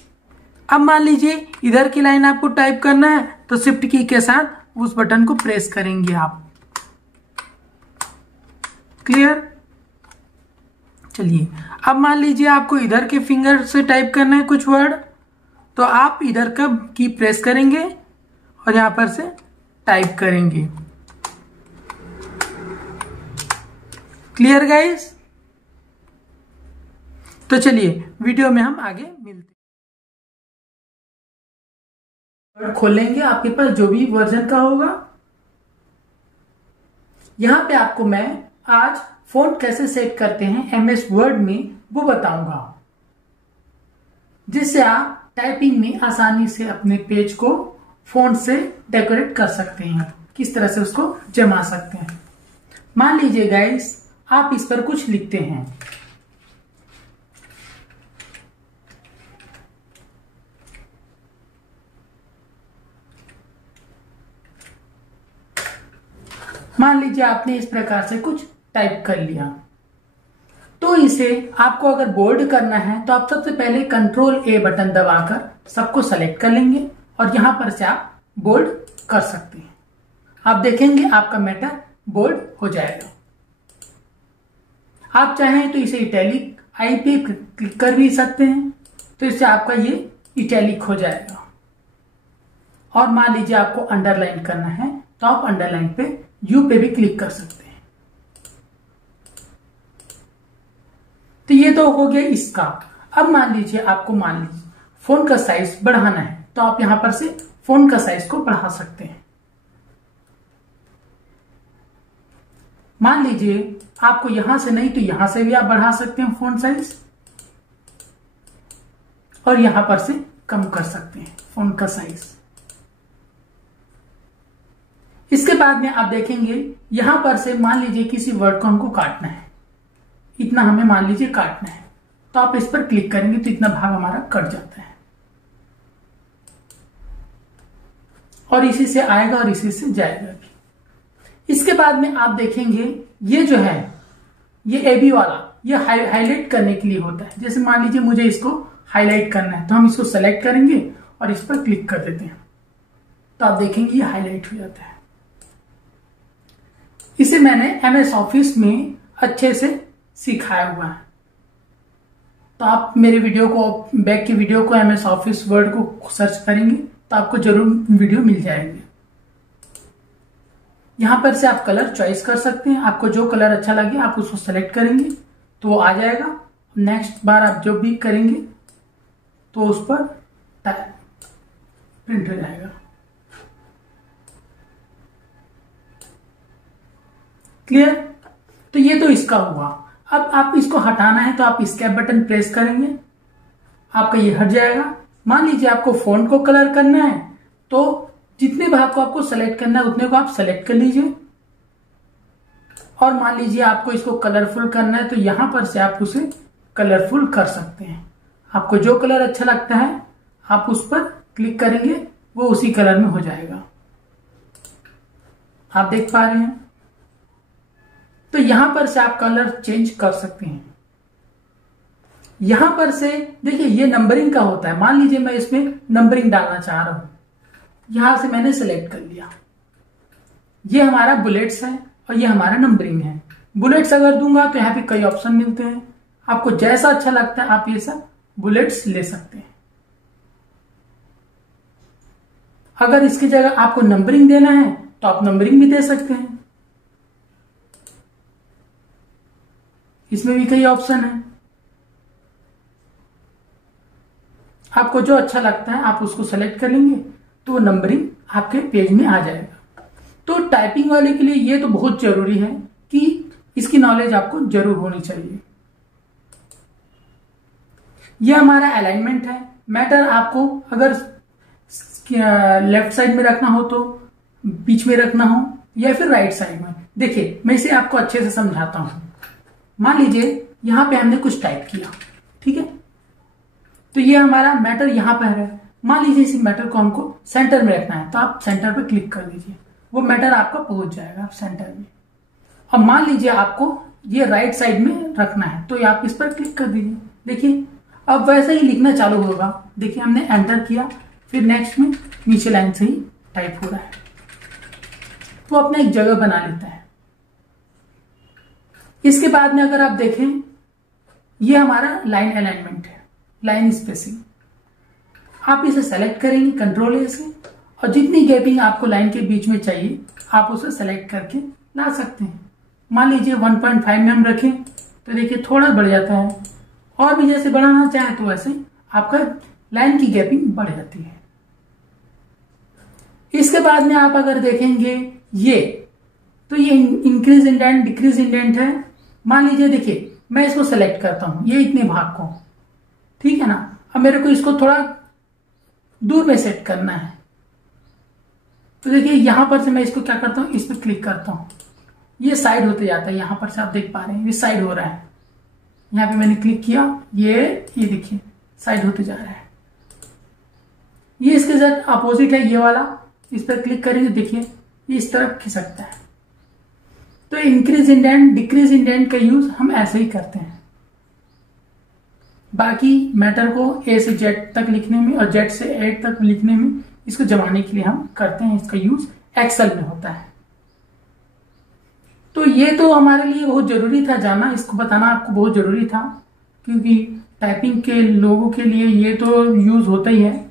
अब मान लीजिए इधर की लाइन आपको टाइप करना है तो शिफ्ट की के साथ उस बटन को प्रेस करेंगे आप। क्लियर? चलिए अब मान लीजिए आपको इधर के फिंगर से टाइप करना है कुछ वर्ड तो आप इधर का की प्रेस करेंगे और यहां पर से टाइप करेंगे। Clear guys? तो चलिए वीडियो में हम आगे मिलते हैं। खोलेंगे आपके पास जो भी वर्जन का होगा। यहां पे आपको मैं आज फॉन्ट कैसे सेट करते हैं एमएस वर्ड में वो बताऊंगा, जिससे आप टाइपिंग में आसानी से अपने पेज को फॉन्ट से डेकोरेट कर सकते हैं, किस तरह से उसको जमा सकते हैं। मान लीजिए गाइस आप इस पर कुछ लिखते हैं, मान लीजिए आपने इस प्रकार से कुछ टाइप कर लिया, तो इसे आपको अगर बोल्ड करना है तो आप सबसे पहले Ctrl+A बटन दबाकर सबको सेलेक्ट कर लेंगे और यहां पर से आप बोल्ड कर सकते हैं। आप देखेंगे आपका मैटर बोल्ड हो जाएगा। आप चाहें तो इसे इटैलिक आई पे क्लिक कर भी सकते हैं, तो इससे आपका ये इटैलिक हो जाएगा। और मान लीजिए आपको अंडरलाइन करना है तो आप अंडरलाइन पे यू पे भी क्लिक कर सकते हैं। तो ये तो हो गया इसका। अब मान लीजिए आपको फोन का साइज बढ़ाना है, तो आप यहां पर से फोन का साइज को बढ़ा सकते हैं। मान लीजिए आपको यहां से नहीं तो यहां से भी आप बढ़ा सकते हैं फोन साइज, और यहां पर से कम कर सकते हैं फोन का साइज। इसके बाद में आप देखेंगे यहां पर से मान लीजिए किसी वर्ड को हमको काटना है, इतना हमें मान लीजिए काटना है, तो आप इस पर क्लिक करेंगे तो इतना भाग हमारा कट जाता है, और इसी से आएगा और इसी से जाएगा भी। इसके बाद में आप देखेंगे ये जो है ये एबी वाला, ये हाईलाइट करने के लिए होता है। जैसे मान लीजिए मुझे इसको हाईलाइट करना है, तो हम इसको सेलेक्ट करेंगे और इस पर क्लिक कर देते हैं, तो आप देखेंगे ये हाईलाइट हो जाता है। इसे मैंने MS ऑफिस में अच्छे से सिखाया हुआ है, तो आप मेरे वीडियो को, बैक की वीडियो को MS ऑफिस वर्ड को सर्च करेंगे तो आपको जरूर वीडियो मिल जाएंगे। यहां पर से आप कलर चॉइस कर सकते हैं, आपको जो कलर अच्छा लगे आप उसको सेलेक्ट करेंगे तो वो आ जाएगा। नेक्स्ट बार आप जो भी करेंगे तो उस पर प्रिंट हो जाएगा। क्लियर? तो ये तो इसका हुआ। अब आप इसको हटाना है तो आप एस्केप बटन प्रेस करेंगे, आपका ये हट जाएगा। मान लीजिए आपको फॉन्ट को कलर करना है, तो जितने भाग को आपको सेलेक्ट करना है उतने को आप सेलेक्ट कर लीजिए, और मान लीजिए आपको इसको कलरफुल करना है तो यहां पर से आप उसे कलरफुल कर सकते हैं। आपको जो कलर अच्छा लगता है आप उस पर क्लिक करेंगे, वो उसी कलर में हो जाएगा। आप देख पा रहे हैं, तो यहां पर से आप कलर चेंज कर सकते हैं। यहां पर से देखिए ये नंबरिंग का होता है। मान लीजिए मैं इसमें नंबरिंग डालना चाह रहा हूं, यहां से मैंने सेलेक्ट कर लिया, ये हमारा बुलेट्स है और ये हमारा नंबरिंग है। बुलेट्स अगर दूंगा तो यहाँ पे कई ऑप्शन मिलते हैं, आपको जैसा अच्छा लगता है आप ये सब बुलेट्स ले सकते हैं। अगर इसकी जगह आपको नंबरिंग देना है तो आप नंबरिंग भी दे सकते हैं, इसमें भी कई ऑप्शन है। आपको जो अच्छा लगता है आप उसको सेलेक्ट कर लेंगे तो वो नंबरिंग आपके पेज में आ जाएगा। तो टाइपिंग वाले के लिए ये तो बहुत जरूरी है कि इसकी नॉलेज आपको जरूर होनी चाहिए। ये हमारा अलाइनमेंट है। मैटर आपको अगर लेफ्ट साइड में रखना हो तो बीच में रखना हो या फिर राइट साइड में। देखिए मैं इसे आपको अच्छे से समझाता हूं। मान लीजिए यहां पे हमने कुछ टाइप किया, ठीक है, तो ये हमारा मैटर यहां पर है। मान लीजिए इस मैटर को हमको सेंटर में रखना है, तो आप सेंटर पर क्लिक कर दीजिए, वो मैटर आपका पहुंच जाएगा सेंटर में। अब मान लीजिए आपको ये राइट साइड में रखना है, तो आप इस पर क्लिक कर दीजिए। देखिए अब वैसे ही लिखना चालू होगा। देखिए हमने एंटर किया, फिर नेक्स्ट में नीचे लाइन से ही टाइप हो रहा है, तो अपना एक जगह बना लेता है। इसके बाद में अगर आप देखें ये हमारा लाइन अलाइनमेंट है, लाइन स्पेसिंग। आप इसे सेलेक्ट करेंगे कंट्रोल A से, और जितनी गैपिंग आपको लाइन के बीच में चाहिए आप उसे सेलेक्ट करके ला सकते हैं। मान लीजिए 1.5 में हम रखें तो देखिए थोड़ा बढ़ जाता है, और भी जैसे बढ़ाना चाहे तो वैसे आपका लाइन की गैपिंग बढ़ जाती है। इसके बाद में आप अगर देखेंगे ये, तो ये इंक्रीज इंडेंट डिक्रीज इंडेंट है। मान लीजिए देखिए मैं इसको सेलेक्ट करता हूं, ये इतने भाग को, ठीक है ना। अब मेरे को इसको थोड़ा दूर में सेट करना है, तो देखिए यहां पर से मैं इसको क्या करता हूं, इस पर क्लिक करता हूं, ये साइड होते जाता है। यहां पर से आप देख पा रहे हैं ये साइड हो रहा है। यहां पे मैंने क्लिक किया, ये देखिए साइड होते जा रहा है। ये इसके साथ अपोजिट है, ये वाला, इस पर क्लिक करेंगे देखिए ये इस तरफ खिसकता है। तो इंक्रीज इंडेंट डिक्रीज इंडेंट का यूज हम ऐसे ही करते हैं। बाकी मैटर को A से Z तक लिखने में और Z से A तक लिखने में, इसको जमाने के लिए हम करते हैं। इसका यूज एक्सेल में होता है। तो ये तो हमारे लिए बहुत जरूरी था जानना, इसको बताना आपको बहुत जरूरी था क्योंकि टाइपिंग के लोगों के लिए ये तो यूज होता ही है।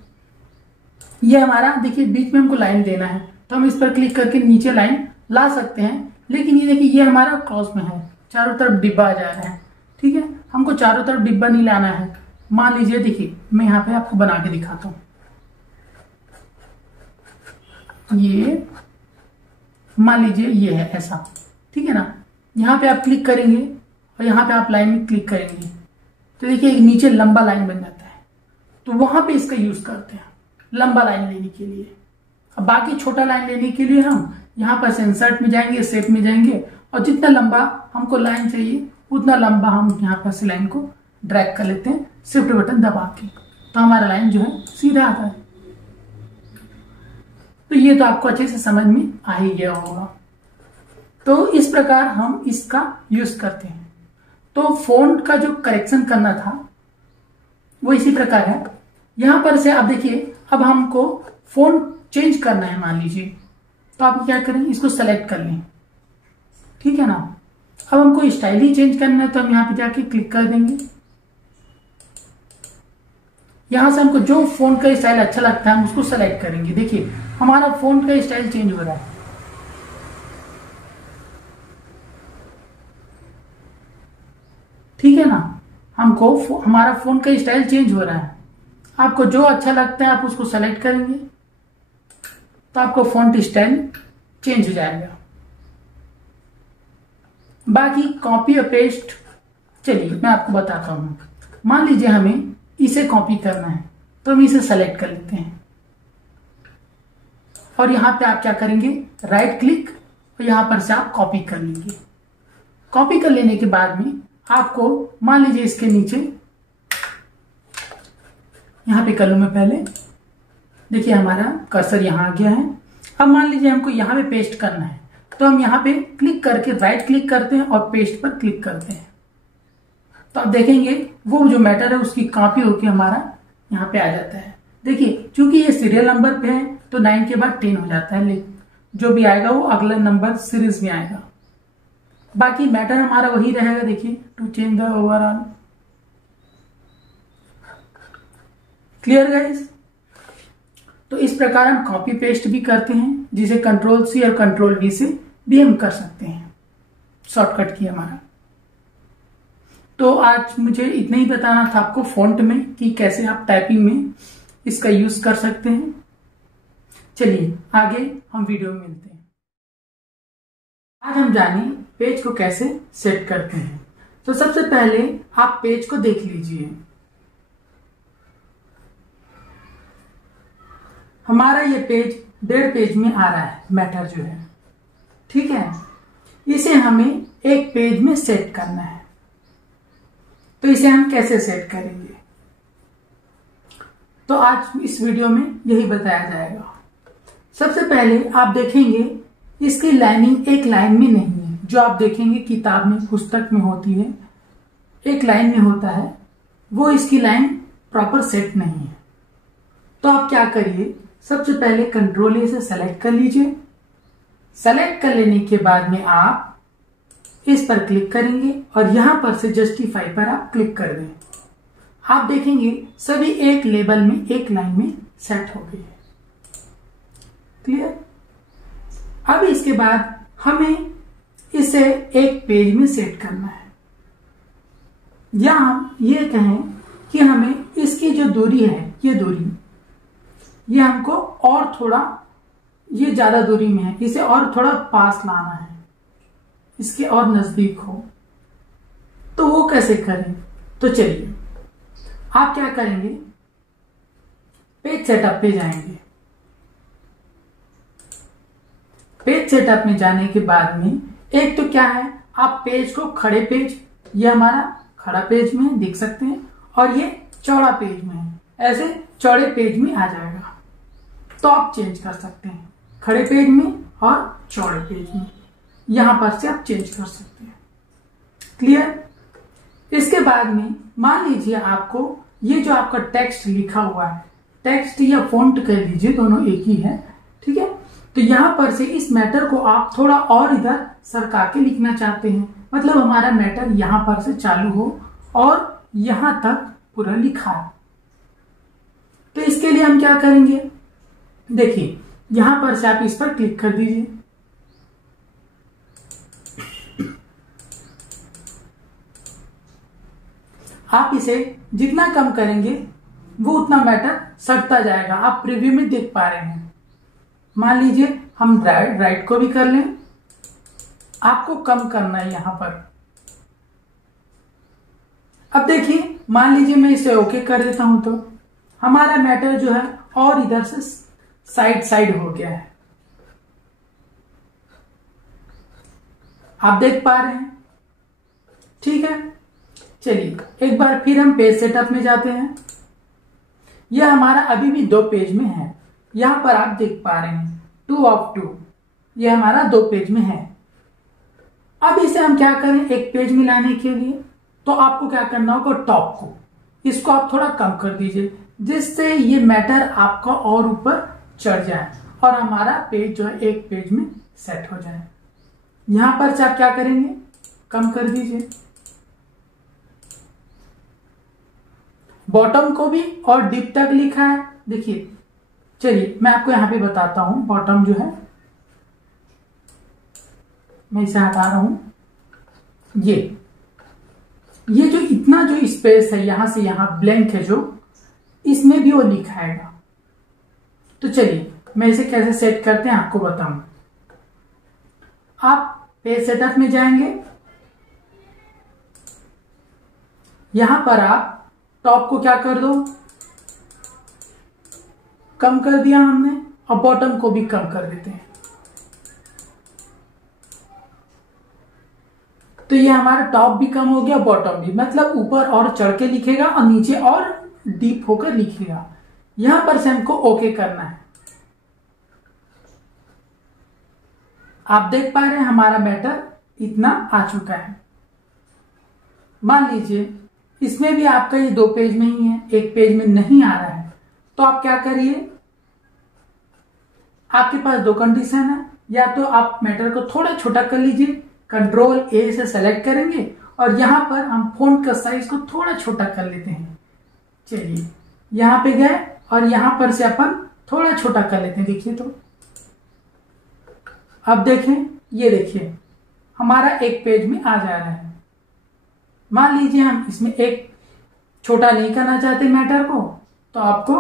ये हमारा देखिए बीच में हमको लाइन देना है, तो हम इस पर क्लिक करके नीचे लाइन ला सकते हैं, लेकिन ये देखिए ये हमारा क्रॉस में है, चारों तरफ डिब्बा आ जा रहा है। ठीक है, हमको चारों तरफ डिब्बा नहीं लाना है। मान लीजिए देखिए मैं यहाँ पे आपको बना के दिखाता हूँ। ये मान लीजिए ये है ऐसा, ठीक है ना। यहाँ पे आप क्लिक करेंगे और यहाँ पे आप लाइन में क्लिक करेंगे तो देखिए एक नीचे लंबा लाइन बन जाता है, तो वहां पे इसका यूज करते हैं लंबा लाइन लेने के लिए। अब बाकी छोटा लाइन लेने के लिए हम यहाँ पर इंसर्ट में जाएंगे, शेप में जाएंगे, और जितना लंबा हमको लाइन चाहिए उतना लंबा हम यहाँ पर से लाइन को ड्रैग कर लेते हैं शिफ्ट बटन दबा के, तो हमारा लाइन जो है सीधा आता है। तो ये तो आपको अच्छे से समझ में आ ही गया होगा। तो इस प्रकार हम इसका यूज करते हैं। तो फॉन्ट का जो करेक्शन करना था वो इसी प्रकार है। यहां पर से आप देखिए अब हमको फॉन्ट चेंज करना है मान लीजिए, तो आप क्या करें, इसको सेलेक्ट कर लें, ठीक है ना। अब हमको स्टाइल ही चेंज करना है तो हम यहां पे जाके क्लिक कर देंगे। यहां से हमको जो फॉन्ट का स्टाइल अच्छा लगता है हम उसको सेलेक्ट करेंगे। देखिए हमारा फॉन्ट का स्टाइल चेंज हो रहा है, ठीक है ना। हमको हमारा फॉन्ट का स्टाइल चेंज हो रहा है। आपको जो अच्छा लगता है आप उसको सेलेक्ट करेंगे तो आपको फॉन्ट स्टाइल चेंज हो जाएगा। बाकी कॉपी और पेस्ट, चलिए मैं आपको बताता हूं। मान लीजिए हमें इसे कॉपी करना है तो हम इसे सेलेक्ट कर लेते हैं और यहां पे आप क्या करेंगे, राइट क्लिक, और यहां पर से आप कॉपी कर लेंगे। कॉपी कर लेने के बाद में आपको मान लीजिए इसके नीचे यहां पे कर लूं मैं पहले, देखिए हमारा कर्सर यहां आ गया है। अब मान लीजिए हमको यहां पे पेस्ट करना है तो हम यहां पे क्लिक करके राइट क्लिक करते हैं और पेस्ट पर क्लिक करते हैं, तो आप देखेंगे वो जो मैटर है उसकी कॉपी होकर हमारा यहाँ पे आ जाता है। देखिए चूंकि ये सीरियल नंबर पे है तो 9 के बाद 10 हो जाता है, लेकिन जो भी आएगा वो अगला नंबर सीरीज में आएगा। बाकी मैटर हमारा वही रहेगा। देखिए to change the overall, clear guys. तो इस प्रकार हम कॉपी पेस्ट भी करते हैं, जिसे कंट्रोल सी और कंट्रोल वी से भी हम कर सकते हैं, शॉर्टकट की हमारा। तो आज मुझे इतना ही बताना था आपको फॉन्ट में कि कैसे आप टाइपिंग में इसका यूज कर सकते हैं। चलिए आगे हम वीडियो में मिलते हैं। आज हम जाने पेज को कैसे सेट करते हैं। तो सबसे पहले आप पेज को देख लीजिए। हमारा ये पेज 1.5 पेज में आ रहा है, मैटर जो है, ठीक है। इसे हमें एक पेज में सेट करना है, तो इसे हम कैसे सेट करेंगे, तो आज इस वीडियो में यही बताया जाएगा। सबसे पहले आप देखेंगे इसकी लाइनिंग एक लाइन में नहीं है, जो आप देखेंगे किताब में पुस्तक में होती है, एक लाइन में होता है, वो इसकी लाइन प्रॉपर सेट नहीं है। तो आप क्या करिए, सबसे पहले कंट्रोल ए से सेलेक्ट कर लीजिए। सेलेक्ट कर लेने के बाद में आप इस पर क्लिक करेंगे और यहां पर से जस्टिफाई पर आप क्लिक कर दें। आप देखेंगे सभी एक लेवल में एक लाइन में सेट हो गए, क्लियर। अब इसके बाद हमें इसे एक पेज में सेट करना है, या हम ये कहें कि हमें इसकी जो दूरी है, ये दूरी, ये हमको और थोड़ा, ये ज्यादा दूरी में है, इसे और थोड़ा पास लाना है, इसके और नजदीक हो। तो वो कैसे करें, तो चलिए आप क्या करेंगे, पेज सेटअप पे जाएंगे। पेज सेटअप में जाने के बाद में एक तो क्या है, आप पेज को खड़े पेज, ये हमारा खड़ा पेज में देख सकते हैं, और ये चौड़ा पेज में है, ऐसे चौड़े पेज में आ जाएगा। तो आप चेंज कर सकते हैं खड़े पेज में और चौड़े पेज में, यहां पर से आप चेंज कर सकते हैं, क्लियर। इसके बाद में मान लीजिए आपको ये जो आपका टेक्स्ट लिखा हुआ है, टेक्स्ट या फॉन्ट कह लीजिए, दोनों एक ही है, ठीक है। तो यहां पर से इस मैटर को आप थोड़ा और इधर सरका के लिखना चाहते हैं, मतलब हमारा मैटर यहां पर से चालू हो और यहां तक पूरा लिखा है। तो इसके लिए हम क्या करेंगे, देखिए यहां पर से आप इस पर क्लिक कर दीजिए। आप इसे जितना कम करेंगे वो उतना मैटर सटता जाएगा। आप प्रीव्यू में देख पा रहे हैं। मान लीजिए हम राइट को भी कर लें, आपको कम करना है यहां पर। अब देखिए मान लीजिए मैं इसे ओके कर देता हूं तो हमारा मैटर जो है और इधर से साइड हो गया है। आप देख पा रहे हैं, ठीक है। चलिए एक बार फिर हम पेज सेटअप में जाते हैं। यह हमारा अभी भी 2 पेज में है। यहां पर आप देख पा रहे हैं 2 of 2, यह हमारा 2 पेज में है। अब इसे हम क्या करें, एक पेज में लाने के लिए तो आपको क्या करना होगा, टॉप को इसको आप थोड़ा कम कर दीजिए, जिससे ये मैटर आपका और ऊपर चढ़ जाए और हमारा पेज जो है एक पेज में सेट हो जाए। यहां पर से आप क्या करेंगे, कम कर दीजिए। बॉटम को भी और डिप तक लिखा है, देखिए। चलिए मैं आपको यहां पे बताता हूं। बॉटम जो है मैं इसे हटा रहा हूं। ये जो इतना जो स्पेस है यहां से यहां ब्लैंक है जो, इसमें भी वो लिखा है। तो चलिए मैं इसे कैसे सेट करते हैं आपको बताऊं। आप पेज सेटअप में जाएंगे, यहां पर आप टॉप को क्या कर दो, कम कर दिया हमने, और बॉटम को भी कम कर देते हैं। तो ये हमारा टॉप भी कम हो गया, बॉटम भी, मतलब ऊपर और चढ़ के लिखेगा और नीचे और डीप होकर लिखेगा। यहां पर से हमको ओके करना है। आप देख पा रहे हैं हमारा मैटर इतना आ चुका है। मान लीजिए इसमें भी आपका ये 2 पेज में ही है, एक पेज में नहीं आ रहा है, तो आप क्या करिए, आपके पास 2 कंडीशन है। या तो आप मैटर को थोड़ा छोटा कर लीजिए, कंट्रोल ए से सेलेक्ट करेंगे और यहां पर हम फ़ॉन्ट का साइज को थोड़ा छोटा कर लेते हैं। चलिए यहां पे गए और यहां पर से अपन थोड़ा छोटा कर लेते हैं। देखिए तो अब देखें, ये देखिए हमारा एक पेज में आ जा रहा है। मान लीजिए हम इसमें एक छोटा नहीं करना चाहते मैटर को, तो आपको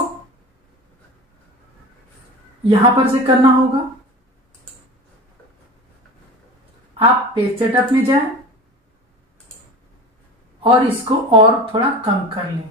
यहां पर से करना होगा। आप पेज सेटअप में जाएं और इसको और थोड़ा कम कर लें।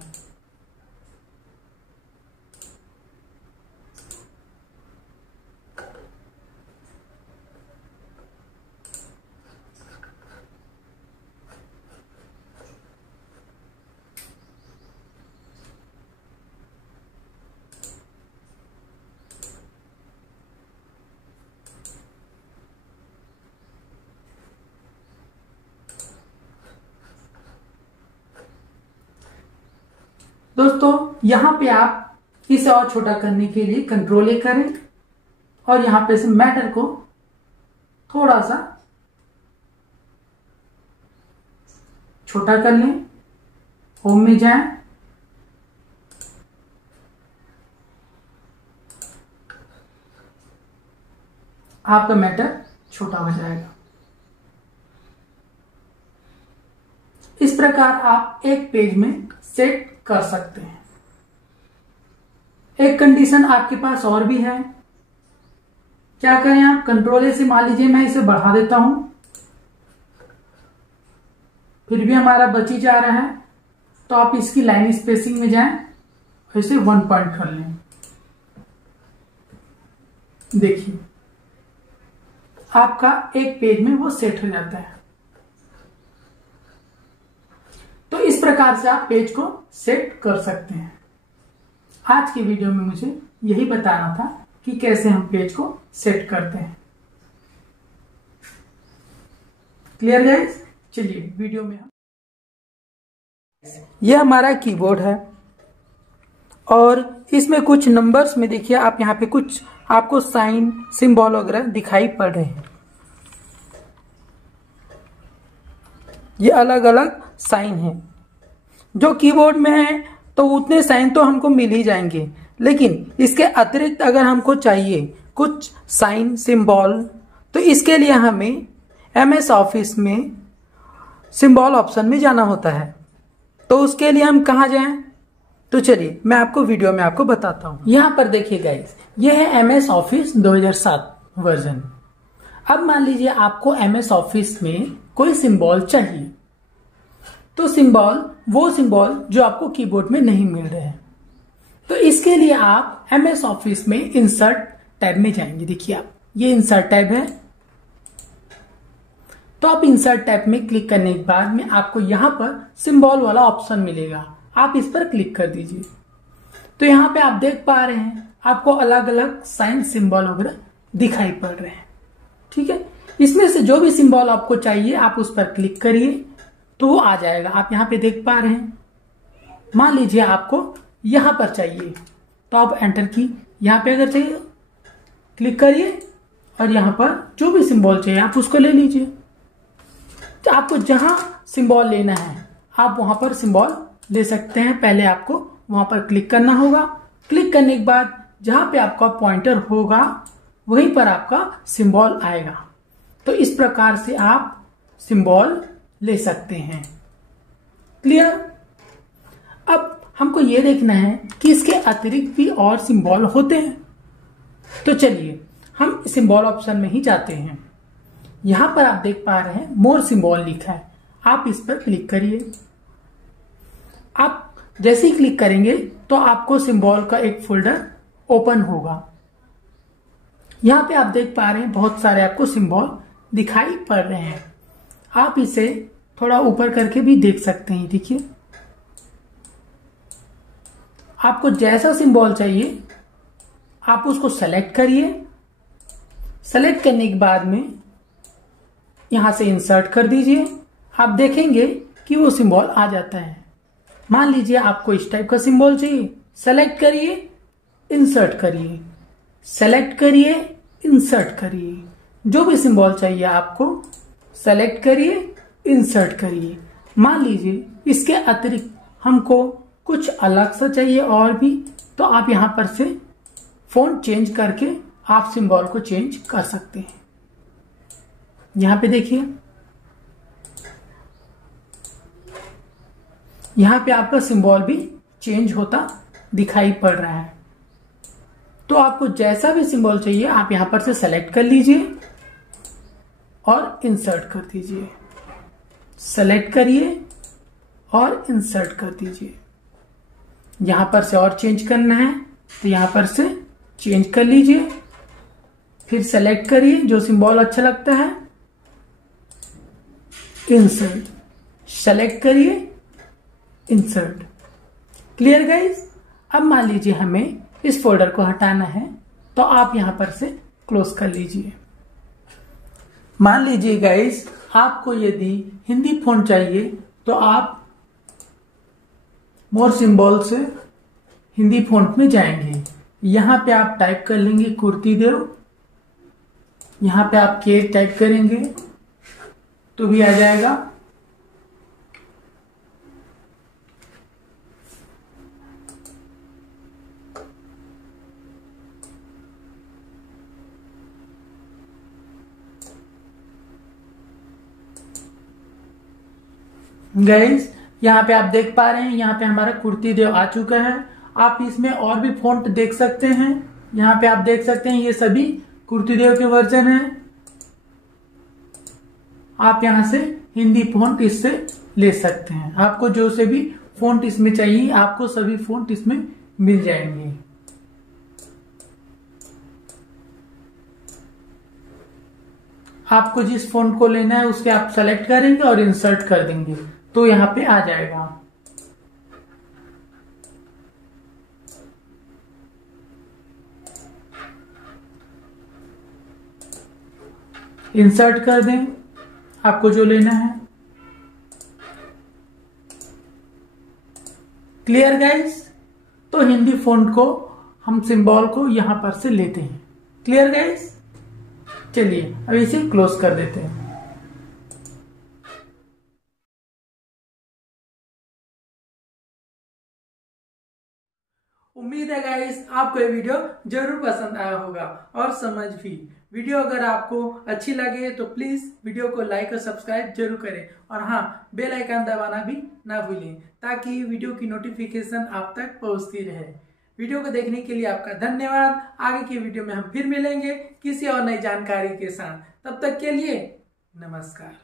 दोस्तों यहां पे आप इसे और छोटा करने के लिए कंट्रोल ए करें और यहां पे से मैटर को थोड़ा सा छोटा कर लें। होम में जाएं, आपका मैटर छोटा हो जाएगा। इस प्रकार आप एक पेज में सेट कर सकते हैं। एक कंडीशन आपके पास और भी है। क्या करें आप, कंट्रोल ए से मान लीजिए मैं इसे बढ़ा देता हूं, फिर भी हमारा बच ही जा रहा है, तो आप इसकी लाइन स्पेसिंग में जाएं, इसे 1 पॉइंट कर लें। देखिए आपका एक पेज में वो सेट हो जाता है। तो इस प्रकार से आप पेज को सेट कर सकते हैं। आज की वीडियो में मुझे यही बताना था कि कैसे हम पेज को सेट करते हैं। Clear guys? चलिए वीडियो में यह हमारा कीबोर्ड है और इसमें कुछ नंबर्स में देखिए आप यहाँ पे कुछ आपको साइन सिंबल वगैरह दिखाई पड़ रहे हैं। ये अलग अलग साइन हैं जो कीबोर्ड में है तो उतने साइन तो हमको मिल ही जाएंगे, लेकिन इसके अतिरिक्त अगर हमको चाहिए कुछ साइन सिंबल, तो इसके लिए हमें MS ऑफिस में सिंबल ऑप्शन में जाना होता है। तो उसके लिए हम कहाँ जाएं? तो चलिए मैं आपको वीडियो में आपको बताता हूँ। यहाँ पर देखिए गाइस, ये है MS ऑफिस 2007 वर्जन। अब मान लीजिए आपको MS ऑफिस में कोई सिंबल चाहिए, तो वो सिंबल जो आपको कीबोर्ड में नहीं मिल रहे हैं, तो इसके लिए आप MS ऑफिस में इंसर्ट टैब में जाएंगे। देखिए आप, ये इंसर्ट टैब है। तो आप इंसर्ट टैब में क्लिक करने के बाद में आपको यहाँ पर सिंबल वाला ऑप्शन मिलेगा, आप इस पर क्लिक कर दीजिए। तो यहाँ पे आप देख पा रहे हैं आपको अलग अलग साइन सिंबल वगैरह दिखाई पड़ रहे हैं। ठीक है, इसमें से जो भी सिंबल आपको चाहिए आप उस पर क्लिक करिए तो वो आ जाएगा। आप यहाँ पे देख पा रहे हैं, मान लीजिए आपको यहाँ पर चाहिए तो आप एंटर की, यहाँ पे अगर चाहिए क्लिक करिए और यहाँ पर जो भी सिंबल चाहिए आप उसको ले लीजिए। तो आपको जहां सिंबल लेना है आप वहां पर सिंबल ले सकते हैं। पहले आपको वहां पर क्लिक करना होगा। क्लिक करने के बाद जहां पे आपका पॉइंटर होगा वहीं पर आपका सिंबल आएगा। तो इस प्रकार से आप सिंबल ले सकते हैं। क्लियर? अब हमको ये देखना है कि इसके अतिरिक्त भी और सिंबल होते हैं। तो चलिए हम सिंबल ऑप्शन में ही जाते हैं। यहां पर आप देख पा रहे हैं मोर सिंबल लिखा है, आप इस पर क्लिक करिए। आप जैसे ही क्लिक करेंगे तो आपको सिंबल का एक फोल्डर ओपन होगा। यहां पे आप देख पा रहे हैं बहुत सारे आपको सिंबल दिखाई पड़ रहे हैं। आप इसे थोड़ा ऊपर करके भी देख सकते हैं। देखिए, आपको जैसा सिंबल चाहिए आप उसको सेलेक्ट करिए। सेलेक्ट करने के बाद में यहां से इंसर्ट कर दीजिए। आप देखेंगे कि वो सिंबल आ जाता है। मान लीजिए आपको इस टाइप का सिंबल चाहिए, सेलेक्ट करिए, इंसर्ट करिए, सेलेक्ट करिए, इंसर्ट करिए। जो भी सिंबल चाहिए आपको सेलेक्ट करिए, इंसर्ट करिए। मान लीजिए इसके अतिरिक्त हमको कुछ अलग सा चाहिए और भी, तो आप यहां पर से फॉन्ट चेंज करके आप सिंबल को चेंज कर सकते हैं। यहां पे देखिए, यहां पे आपका सिंबल भी चेंज होता दिखाई पड़ रहा है। तो आपको जैसा भी सिंबल चाहिए आप यहां पर से सेलेक्ट कर लीजिए और इंसर्ट कर दीजिए। सेलेक्ट करिए और इंसर्ट कर दीजिए। यहां पर से और चेंज करना है तो यहां पर से चेंज कर लीजिए। फिर सेलेक्ट करिए जो सिंबल अच्छा लगता है, इंसर्ट, सेलेक्ट करिए, इंसर्ट। Clear guys? अब मान लीजिए हमें इस फोल्डर को हटाना है तो आप यहां पर से क्लोज कर लीजिए। मान लीजिए गाइस आपको यदि हिंदी फ़ॉन्ट चाहिए तो आप मोर सिंबल से हिंदी फ़ॉन्ट में जाएंगे। यहां पे आप टाइप कर लेंगे कुर्ती देव, यहां पे आप के टाइप करेंगे तो भी आ जाएगा। गाइस यहाँ पे आप देख पा रहे हैं यहाँ पे हमारा कुर्ती देव आ चुका है। आप इसमें और भी फॉन्ट देख सकते हैं। यहाँ पे आप देख सकते हैं ये सभी कुर्ती देव के वर्जन है। आप यहाँ से हिंदी फॉन्ट इससे ले सकते हैं। आपको जो से भी फॉन्ट इसमें चाहिए आपको सभी फॉन्ट इसमें मिल जाएंगे। आपको जिस फॉन्ट को लेना है उसके आप सेलेक्ट करेंगे और इंसर्ट कर देंगे तो यहाँ पे आ जाएगा। इंसर्ट कर दें आपको जो लेना है। Clear guys? तो हिंदी फॉन्ट को हम सिंबल को यहां पर से लेते हैं। Clear guys? चलिए अब इसे क्लोज कर देते हैं। उम्मीद है गाइस आपको ये वीडियो जरूर पसंद आया होगा और समझ भी। वीडियो अगर आपको अच्छी लगे तो प्लीज वीडियो को लाइक और सब्सक्राइब जरूर करें और हाँ, बेल आइकन दबाना भी ना भूलें ताकि वीडियो की नोटिफिकेशन आप तक पहुंचती रहे। वीडियो को देखने के लिए आपका धन्यवाद। आगे की वीडियो में हम फिर मिलेंगे किसी और नई जानकारी के साथ। तब तक के लिए नमस्कार।